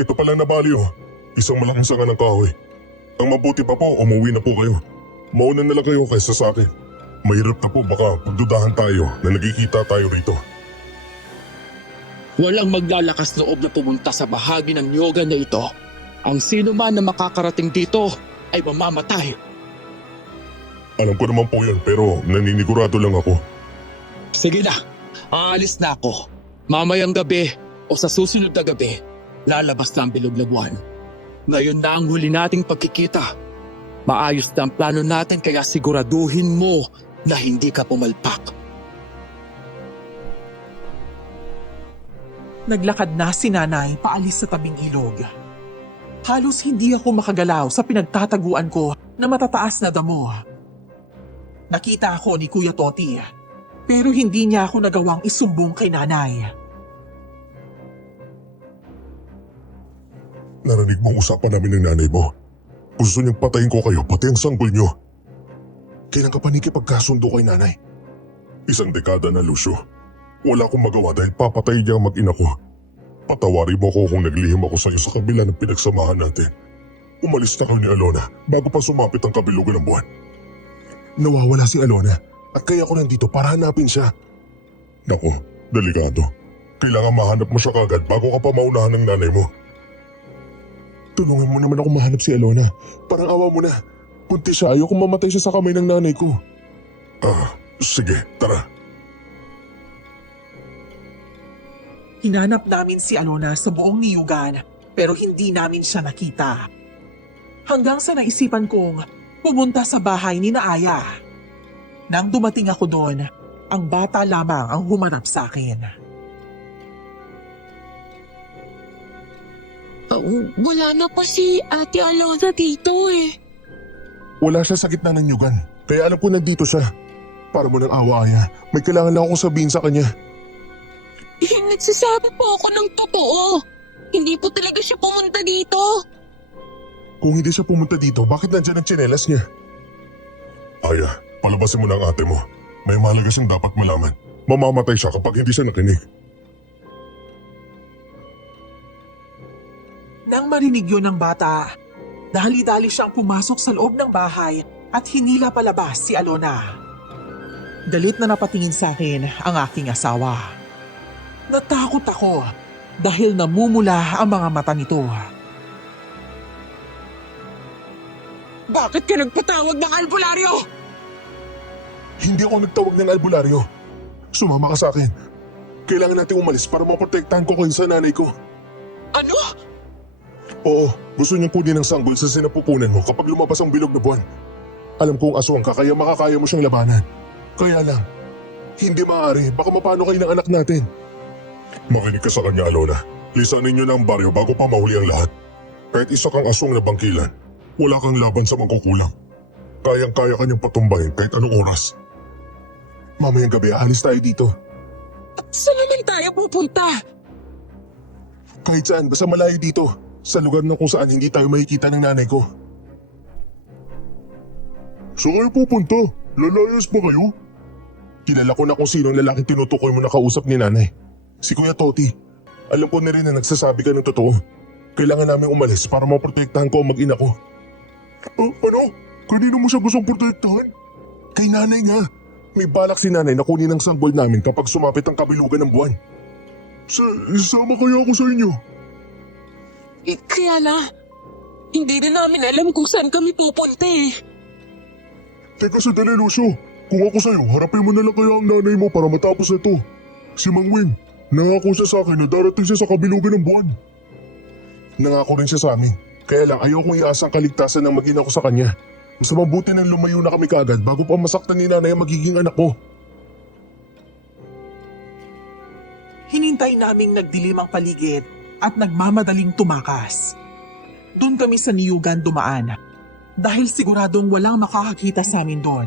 Ito palang nabali oh. Isang malaking sanga ng kahoy. Ang mabuti pa po, umuwi na po kayo. Mauna na lang kayo kaysa sa akin. Mahirap na po baka pagdudahan tayo na nagkikita tayo rito. Walang maglalakas loob na pumunta sa bahagi ng nyoga na ito. Ang sino man na makakarating dito ay mamamatay. Alam ko naman po yun pero naninigurado lang ako. Sige na, aalis na ako. Mamayang gabi o sa susunod na gabi, lalabas na ang bilog na buwan. Ngayon na ang huli nating pagkikita. Maayos na ang plano natin kaya siguraduhin mo na hindi ka pumalpak. Naglakad na si nanay paalis sa tabing ilog. Halos hindi ako makagalaw sa pinagtataguan ko na matataas na damo. Nakita ako ni Kuya Toti, pero hindi niya ako nagawang isumbong kay nanay. Narinig mo usapan namin ng nanay mo. Gusto niyang patayin ko kayo pati ang sanggol niyo. Kailan ka pa nakipagkasundo kay nanay? 1 dekada na, Lucio. Wala akong magawa dahil papatay niya ang mag-ina ko. Patawarin mo ko kung naglihim ako sa iyo sa kabila ng pinagsamahan natin. Umalis na kayo ni Alona bago pa sumapit ang kabilugan ng buwan. Nawawala si Alona at kaya ako nandito para hanapin siya. Nako, delikado. Kailangan mahanap mo siya kagad bago ka pa maunahan ng nanay mo. Tulungan mo naman ako mahanap si Alona. Parang awa mo na. Kunti siya, ayoko mamatay siya sa kamay ng nanay ko. Sige, tara. Hinanap namin si Alona sa buong niyugan pero hindi namin siya nakita. Hanggang sa naisipan kong pumunta sa bahay ni Naaya. Nang dumating ako doon, ang bata lamang ang humarap sa akin. Wala na pa si Ate Alona dito eh. Wala siya sa gitna ng nyugan. Kaya alam ko nandito siya. Para mo ng awa, Aya. May kailangan lang akong sabihin sa kanya. Nagsasabi po ako ng totoo. Hindi po talaga siya pumunta dito. Kung hindi siya pumunta dito, bakit nandyan ang tsinelas niya? Aya, palabasin mo na ang ate mo. May mahalaga siyang dapat malaman. Mamamatay siya kapag hindi siya nakinig. Nang marinig yun ng bata, dali-dali siyang pumasok sa loob ng bahay at hinila palabas si Alona. Galit na napatingin sa akin ang aking asawa. Natakot ako dahil namumula ang mga mata nito. Bakit ka nagpatawag ng albularyo? Hindi ako nagtawag ng albularyo. Sumama ka sa akin. Kailangan natin umalis para maprotektahan ko kayo sa nanay ko. Ano? Oo, gusto niyang kunin ang sanggol sa sinapupunan mo kapag lumabas ang bilog na buwan. Alam kong aswang ka kaya makakaya mo siyang labanan. Kaya lang, hindi maaari, baka mapano kayo ng anak natin. Makinig ka sa kanya, Alona. Lisanin niyo na ang baryo bago pa mahuli ang lahat. Kahit isa kang aswang na bangkilan, wala kang laban sa mangkukulam. Kayang-kaya kanyang patumbahin kahit anong oras. Mamayang gabi, alis tayo dito. Saan naman tayo pupunta? Kahit saan, basta malayo dito. Sa lugar na kung saan hindi tayo makikita ng nanay ko. Saan kayo pupunta? Lalayas ba kayo? Kilala ko na kung sino ang lalaking tinutukoy mo na kausap ni nanay. Si Kuya Toti. Alam ko na rin na nagsasabi ka ng totoo. Kailangan namin umalis para maprotektahan ko ang mag-ina ko. Ano? Kanino mo siya gustong protektahan? Kay nanay nga. May balak si nanay na kunin ang sanggol namin kapag sumapit ang kabilugan ng buwan. Sama kaya ako sa inyo? Kaya na, hindi rin namin alam kung saan kami pupunta eh. Teka sandali, Lucio. Kung ako sa'yo, harapin mo na lang kaya ang nanay mo para matapos na ito. Si Mang Wing, nangako siya sa akin na darating siya sa kabilugan ng buwan. Nangako rin siya sa amin Kaya lang ayaw kong iasang kaligtasan ng maging ako sa kanya. Mas mabuti nang lumayo na kami kaagad bago pa masaktan ni nanay ang magiging anak ko. Hinintay naming nagdilim ang paligid at nagmamadaling tumakas. Doon kami sa niyugan dumaan dahil siguradong walang makakakita sa amin doon.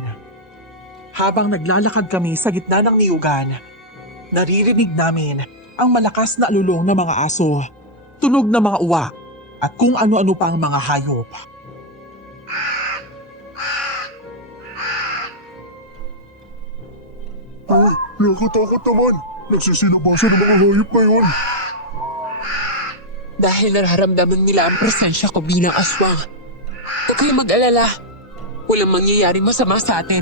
Habang naglalakad kami sa gitna ng niyugan, naririnig namin ang malakas na alulong ng mga aso, tunog ng mga uwak at kung ano-ano pang mga hayop. Ay, nakakatakot naman. Nagsisilabasan ng mga hayop na yun. Dahil nararamdaman nila ang presensya ko bilang aswang. Huwag kayong mag-alala. Walang mangyayaring masama sa atin.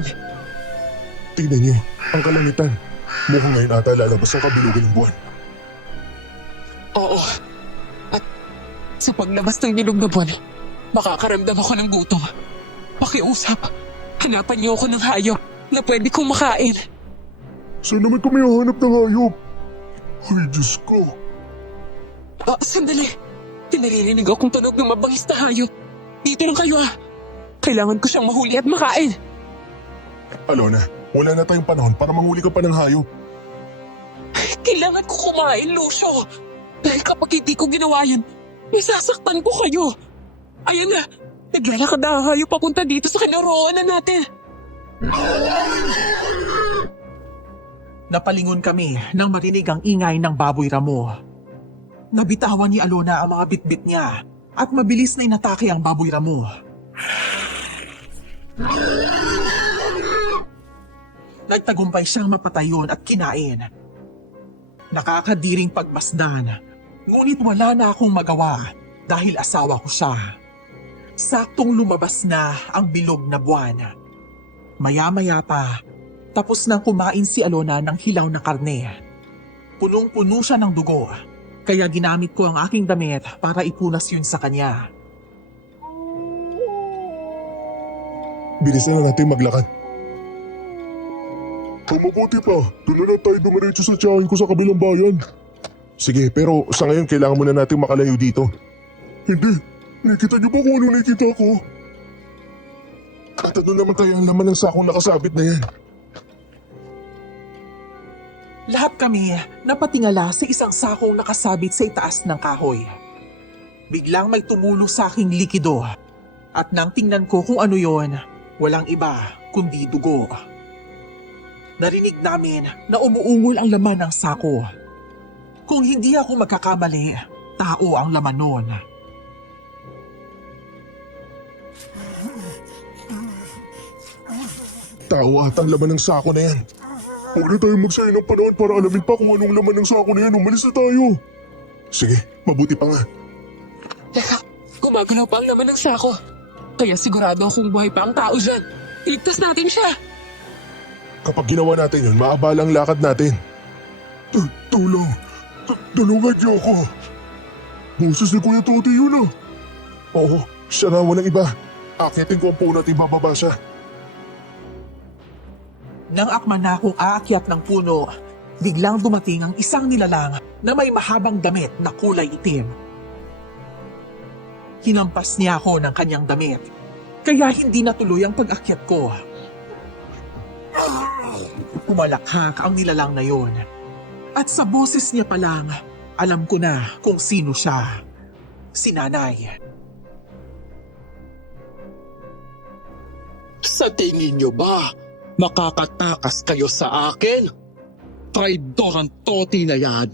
Tingnan niyo, ang kalangitan. Mukhang ngayon ata lalabas ang kabilugan ng buwan. Oo. At sa paglabas ng bilog na buwan, makakaramdam ako ng gutom. Pakiusap, hanapan niyo ako ng hayop na pwede kong makain. Saan naman kami hahanap ng hayop? Ay, Diyos ko. Sandali. Tinaririnig akong tunog ng mabangis na hayop. Dito lang kayo Kailangan ko siyang mahuli at makain. Alona, wala na tayong panahon para manghuli ka pa ng hayop. Kailangan ko kumain, Lucio. Dahil kapag hindi ko ginawa yan, isasaktan ko kayo. Ayan na, naglalakad na ang hayop papunta dito sa kinaroonan natin. Napalingon kami nang marinig ang ingay ng baboy ramo. Nabitawan ni Alona ang mga bitbit niya at mabilis na inatake ang baboy ramo. Nagtagumpay siyang mapatay yun at kinain. Nakakadiring pagmasdan, ngunit wala na akong magawa dahil asawa ko siya. Saktong lumabas na ang bilog na buwan. Maya-maya pa, tapos nang kumain si Alona ng hilaw na karne. Punong-puno siya ng dugo, kaya ginamit ko ang aking damit para ipunas yun sa kanya. Bilisan na natin maglakad. Mabuti pa, doon na lang tayo dumiretso sa tiyahin ko sa kabilang bayan. Sige, pero sa ngayon kailangan muna natin makalayo dito. Hindi, nakita niyo ba kung ano nakita ko? At ano naman tayo ang laman ng sakong nakasabit na yan? Lahat kami napatingala sa isang sakong nakasabit sa itaas ng kahoy. Biglang may tumulo sa aking likido at nang tingnan ko kung ano yon, walang iba kundi dugo. Narinig namin na umuungol ang laman ng sako. Kung hindi ako magkakamali, tao ang laman nun. Tao ata ang laman ng sako na yan. Huwag na tayo magsayang ng panahon para alamin pa kung anong laman ng sako na yan. Umalis na tayo. Sige, mabuti pa nga. Teka, gumagalaw pa ang laman ng sako. Kaya sigurado akong buhay pa ang tao dyan. Iligtas natin siya. Kapag ginawa natin yun, maabala ang lakad natin. Tulong. Tulungan niyo ako. Boses ni Kuya Toti yun Oo, siya na walang iba. Akitin ko ang puno at ibababa siya. Nang akman na akong aakyat ng puno, biglang dumating ang isang nilalang na may mahabang damit na kulay itim. Hinampas niya ako ng kanyang damit, kaya hindi natuloy ang pag-akyat ko. Umalakhak ang nilalang na yon. At sa boses niya pa lang, alam ko na kung sino siya. Si Nanay. Sa tingin nyo ba, makakatakas kayo sa akin? Traidor ang Toti na yan.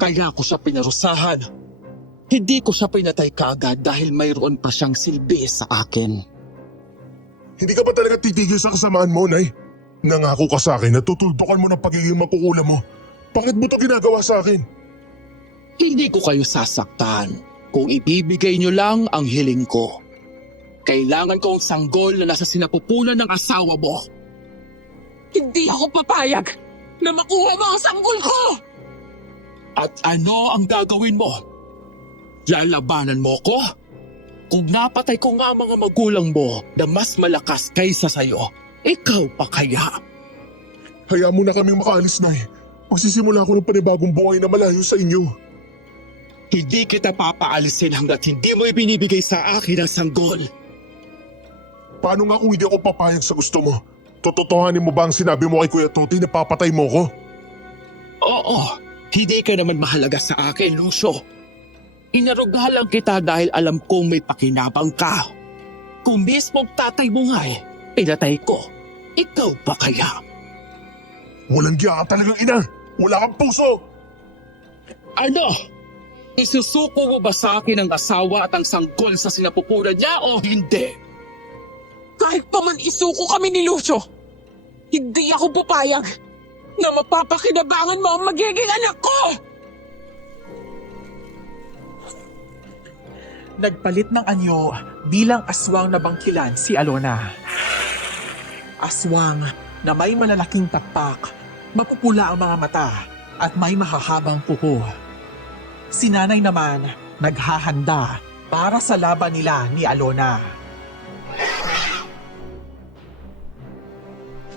Kaya ko siya pinarusahan. Hindi ko siya pinatay kaagad dahil mayroon pa siyang silbi sa akin. Hindi ka ba talaga titigil sa kasamaan mo, Nay? Nangako ka sa akin na tutuldukan mo ng pagiging makukulam mo. Bakit mo ito ginagawa sa akin? Hindi ko kayo sasaktan kung ibibigay nyo lang ang hiling ko. Kailangan ko ang sanggol na nasa sinapupunan ng asawa mo. Hindi ako papayag na makuha mo ang sanggol ko. At ano ang gagawin mo? Lalabanan mo ko? Kung napatay ko nga ang mga magulang mo na mas malakas kaysa sayo, ikaw pa kaya? Hayaan mo na kaming makaalis, Nay. Magsisimula ako ng panibagong buhay na malayo sa inyo. Hindi kita papaalisin hanggat hindi mo ibinibigay sa akin ang sanggol. Paano nga kung hindi ako papayag sa gusto mo? Tototohanin mo ba ang sinabi mo kay Kuya Toti na papatay mo ko? Oo, hindi ka naman mahalaga sa akin, Lucio. Inarugalan kita dahil alam kong may pakinabang ka. Kung mismong tatay mo nga pinatay ko, ikaw pa kaya? Walang giya ka talagang ina! Wala kang puso! Ano? Isusuko mo ba sa akin ang asawa at ang sanggol sa sinapupunan niya o hindi? Kahit pa man isuko kami ni Lucio, hindi ako papayag na mapapakinabangan mo ang magiging anak ko! Nagpalit ng anyo bilang aswang na bangkilan si Alona. Aswang na may malalaking takpak, mapupula ang mga mata at may mahahabang kuko. Si nanay naman naghahanda para sa laban nila ni Alona.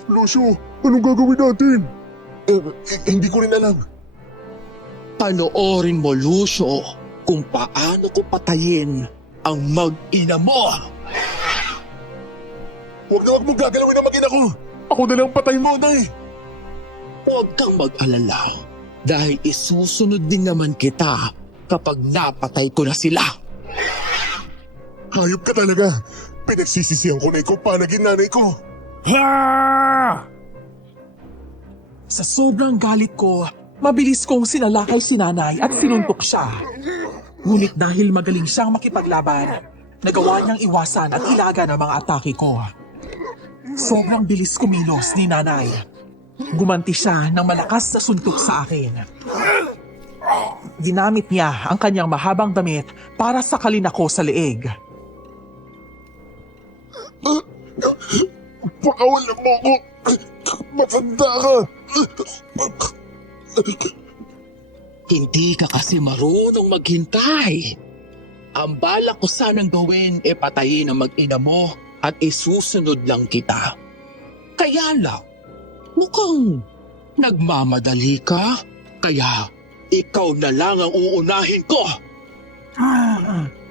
Lucio, anong gagawin natin? Hindi ko rin alam. Panoorin mo, Lucio, kung paano ko patayin ang mag-ina mo. Huwag mong gagalawin ang mag-ina ko! Ako na lang patay mo, Nay! Huwag kang mag-alala dahil isusunod din naman kita kapag napatay ko na sila. Hayop ka talaga! Pinagsisisihan ko na ikaw pa naging nanay ko! Sa sobrang galit ko, mabilis kong sinalakay si nanay at sinuntok siya. Ngunit dahil magaling siyang makipaglaban, nagawa niyang iwasan at ilaga ng mga atake ko. Sobrang bilis kumilos ni nanay. Gumanti siya ng malakas na suntok sa akin. Ginamit niya ang kanyang mahabang damit para sakalin ako sa leeg. Pakawalan mo ako! Matanda ka! Hindi ka kasi marunong maghintay. Ang balak ko sanang gawin patayin ang mag-ina mo at isusunod lang kita. Kaya lang, mukhang nagmamadali ka, kaya ikaw na lang ang uunahin ko.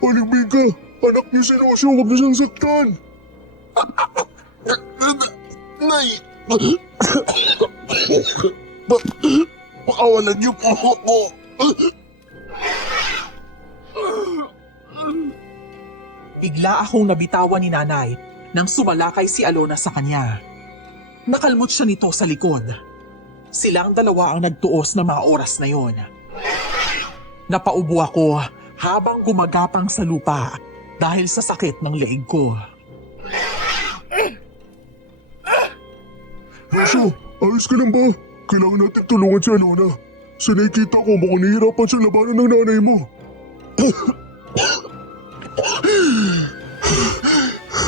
Aling ka! Anak niyo si Lucio, huwag niyo siyang saktan! Nay! Pakawalan niyo po ako! Bigla akong nabitawan ni nanay nang sumalakay si Alona sa kanya. Nakalmot siya nito sa likod. Silang dalawa ang nagtuos ng mga oras na yon. Napaubo ako habang gumagapang sa lupa dahil sa sakit ng leeg ko. Lucio, ayos ka lang ba? Kailangan natin tulungan si Alona. Sa nakikita ko, mukhang nahihirapan siya labanan ng nanay mo.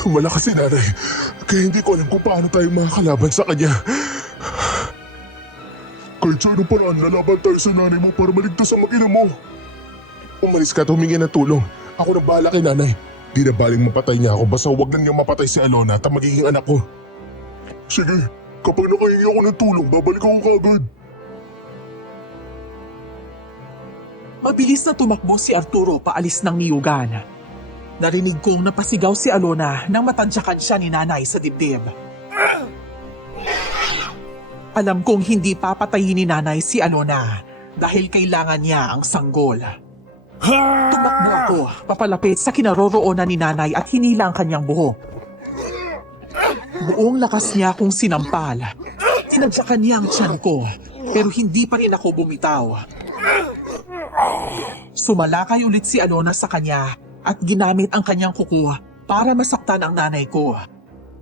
Malakas si nanay, kaya hindi ko alam kung paano tayo makakalaban sa kanya. Kahit sa anong paraan, lalaban tayo sa nanay mo para maligtas ang mag-ina mo. Umalis ka at humingi ng tulong. Ako na bahala kay nanay. Di na baling mapatay niya ako, basta huwag lang niya mapatay si Alona at ang magiging anak ko. Sige, kapag nakahingi ako ng tulong, babalik ako kagad. Mabilis na tumakbo si Arturo paalis ng niyugan. Narinig kong napasigaw si Alona nang matansyakan siya ni nanay sa dibdib. Alam kong hindi papatayin ni nanay si Alona dahil kailangan niya ang sanggol. Tumakbo ako papalapit sa kinaroroonan ni nanay at hinila ang kanyang buhok. Buong lakas niya akong sinampal. Sinadyakan niya ang tiyan ko pero hindi pa rin ako bumitaw. Sumalakay ulit si Alona sa kanya at ginamit ang kanyang kuko para masaktan ang nanay ko.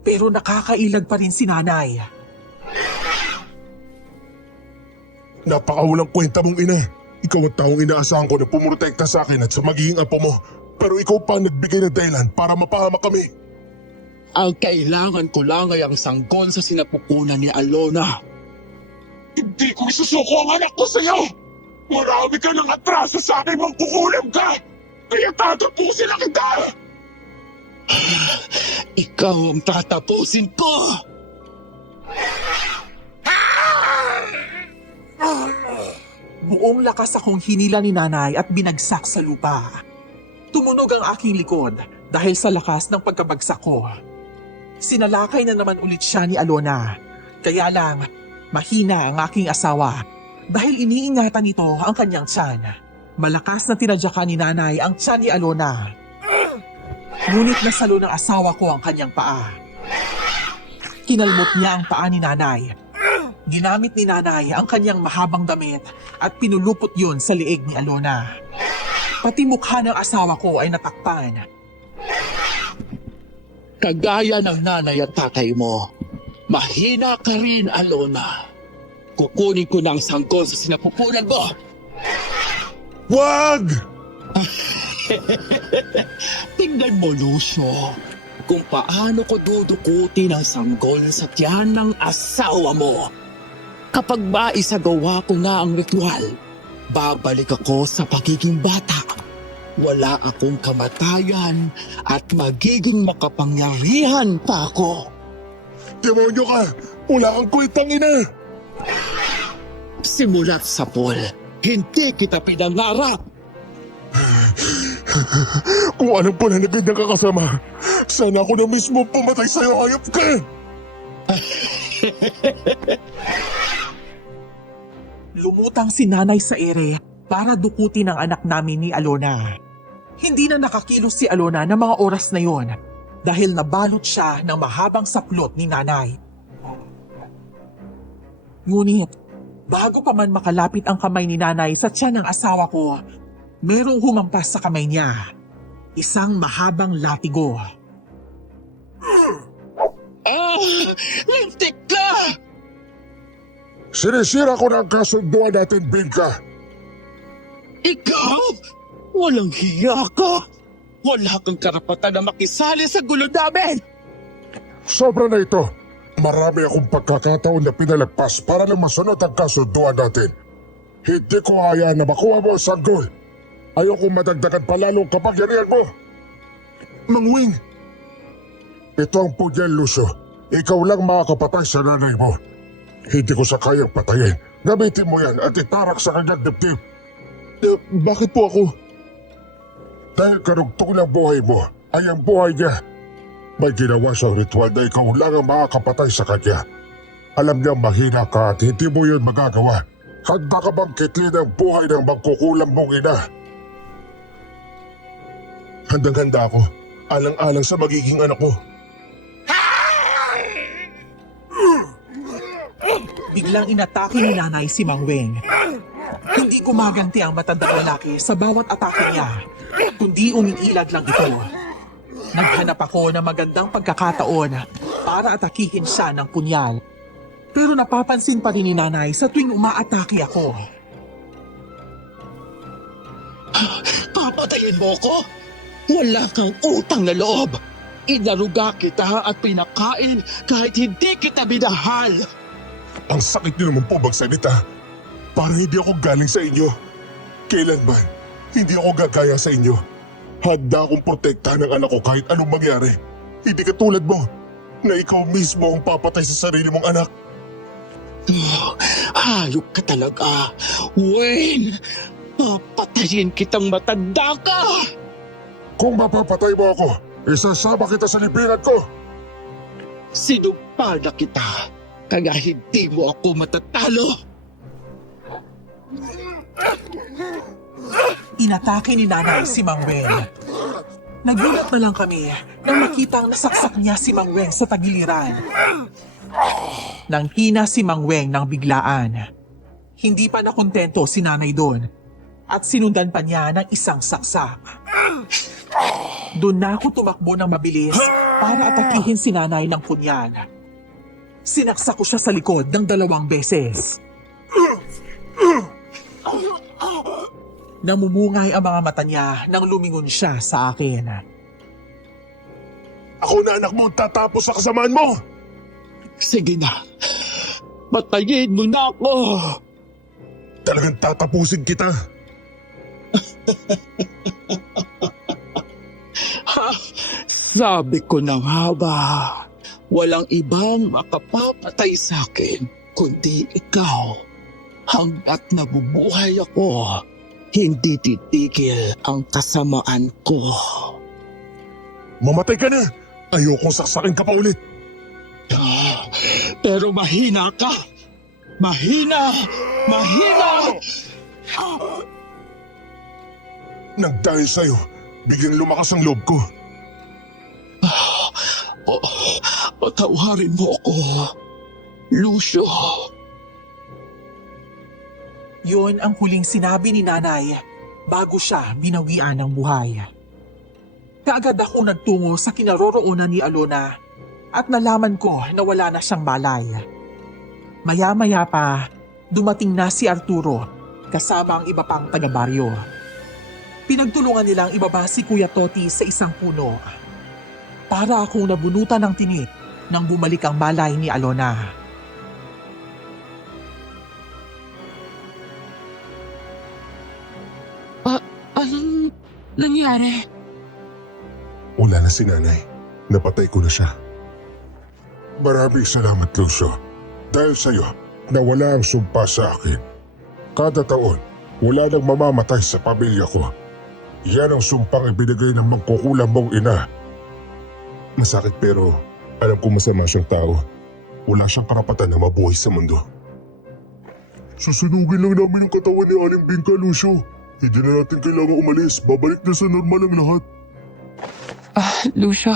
Pero nakakailag pa rin si nanay. Napakawalang kwenta mong ina. Ikaw ang taong inaasahan ko na pumurotekta sa akin at sa magiging apo mo. Pero ikaw pa ang nagbigay ng dahilan para mapahamak kami. Ang kailangan ko lang ay ang sanggol sa sinapupunan ni Alona. Hindi ko isusuko ang anak ko sa'yo! Marami ka ng atraso sa akin mong kukulam ka! Kaya tatapusin na kita! Ikaw ang tatapusin ko! buong lakas akong hinila ni nanay at binagsak sa lupa. Tumunog ang aking likod dahil sa lakas ng pagkabagsak ko. Sinalakay na naman ulit siya ni Alona. Kaya lang, mahina ang aking asawa dahil iniingatan nito ang kanyang tiyan. Malakas na tinadyakan ni nanay ang tiyan ni Alona. Ngunit nasalo ng asawa ko ang kanyang paa. Kinalmot niya ang paa ni nanay. Ginamit ni nanay ang kanyang mahabang damit at pinulupot yun sa liig ni Alona. Pati mukha ng asawa ko ay natakpan. Kagaya ng nanay at tatay mo, mahina ka rin, Alona. Kukunin ko ng sanggol sa sinapupunan mo. Wag! Tingnan mo, Lucio, kung paano ko dudukutin ang sanggol sa tiyan ng asawa mo. Kapag maisagawa ko na ang ritual, babalik ako sa pagiging bata. Wala akong kamatayan at magiging makapangyarihan pa ako. Demonyo ka! Wala kang kwentang ina! Simulat sa pool, hindi kita pinangarap. Kung alam ko na nagandang kakasama, sana ako na mismo pumatay sa'yo, hayop ka! Lumutang si nanay sa ere para dukutin ang anak namin ni Alona. Hindi na nakakilos si Alona ng mga oras na yon dahil nabalot siya ng mahabang saplot ni nanay. Ngunit, bago pa man makalapit ang kamay ni nanay sa tiyan ng asawa ko, merong humampas sa kamay niya. Isang mahabang latigo. Lintik ka! Sinisira ko na ang kasunduan natin, Binka. Ikaw? Walang hiya ka! Wala kang karapatan na makisali sa gulo namin! Sobra na ito. Marami akong pagkakataon na pinalagpas para lang masunod ang kasunduan natin. Hindi ko hayaan na makuha mo ang sanggol. Ayoko madagdagan pa lalo ang kapangyarihan mo. Mangwing! Ito ang punyal, Lucio. Ikaw lang makakapatay sa nanay mo. Hindi ko siya kayang patayin. Gamitin mo yan at itarak sa kanyang dibdib. Bakit po ako? Dahil karugtong ng buhay mo ay ang buhay niya. May ginawa siyang ritual na ikaw lang ang makakapatay sa kanya. Alam niyang mahina ka at hindi mo yun magagawa. Handa ka bang kitlin ang buhay ng magkukulang mong ina? Handang-handa ako. Alang-alang sa magiging anak ko. Biglang inatake ni nanay si Mangweng. Hindi gumaganti ang matandang lalaki sa bawat atake niya, kundi umiilag lang ito. Naghanap ako ng magandang pagkakataon para atakihin siya ng punyal. Pero napapansin pa rin ni nanay sa tuwing umaatake ako. Papatayin mo ko? Wala kang utang na loob! Inaruga kita at pinakain kahit hindi kita binahal! Ang sakit niyo naman po magsalita. Parang hindi ako galing sa inyo. Kailanman, hindi ako gagaya sa inyo. Handa akong protektahan ang anak ko kahit anong mangyari. Hindi katulad mo, na ikaw mismo ang papatay sa sarili mong anak. Hayop ka talaga! Wayne! Papatayin kitang matanda ka! Kung mapapatay mo ako, isasama kita sa libingan ko. Sinumpa na kita, kaya hindi mo ako matatalo! Inatake ni nanay si Mangweng. Nagulat na lang kami nang makitang nasaksak niya si Mangweng sa tagiliran. Nang hina si Mangweng ng biglaan. Hindi pa nakontento si nanay doon at sinundan pa niya ng isang saksak. Doon na ako tumakbo ng mabilis para atakihin si nanay ng punyal. Sinaksak ko siya sa likod ng 2 beses. Namumungay ang mga mata niya nang lumingon siya sa akin. Ako na anak mo ang tatapos sa kasamaan mo. Sige na, patayin mo na ako! Talagang tatapusin kita. Sabi ko na nga ba, walang ibang makapapatay sa akin kundi ikaw. Hanggat nabubuhay ako, hindi titigil ang kasamaan ko. Mamatay ka na! Ayokong saksakin ka pa ulit! Pero mahina ka! Mahina! Mahina! Nagdahil sa'yo, biglang lumakas ang loob ko. Patawarin mo ako, Lucio. Yun ang huling sinabi ni nanay bago siya binawian ng buhay. Kaagad ako nagtungo sa kinaroroonan ni Alona at nalaman ko na wala na siyang malay. Maya-maya pa, dumating na si Arturo kasama ang iba pang taga-baryo. Pinagtulungan nilang ibaba si Kuya Toti sa isang puno. Para akong nabunutan ng tinik nang bumalik ang malay ni Alona. Anong nangyari? Wala na si nanay. Napatay ko na siya. Maraming salamat, Lucio. Dahil sa'yo, nawala ang sumpa sa akin. Kada taon, wala nang mamamatay sa pamilya ko. Yan ang sumpang ibinigay ng mangkukulam mong ina. Masakit pero alam ko masama siyang tao. Wala siyang karapatan na mabuhay sa mundo. Susunugin lang namin ang katawan ni Aling Bingka, Lucio. Hindi na natin kailangan umalis. Babalik na sa normal ang lahat. Lucio,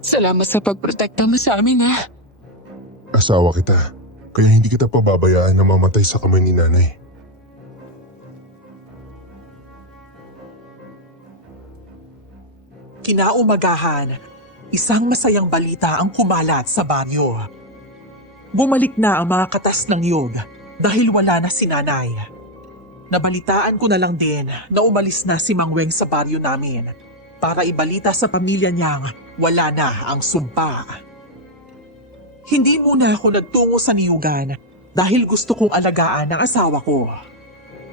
salamat sa pagprotekta mo sa amin, ha? Asawa kita, kaya hindi kita pababayaan na mamatay sa kamay ni nanay. Kinaumagahan, isang masayang balita ang kumalat sa baryo. Bumalik na ang mga katas ng niyog dahil wala na si nanay. Nabalitaan ko na lang din na umalis na si Mang Weng sa baryo namin para ibalita sa pamilya niyang wala na ang sumpa. Hindi muna ako nagtungo sa niyugan dahil gusto kong alagaan ang asawa ko.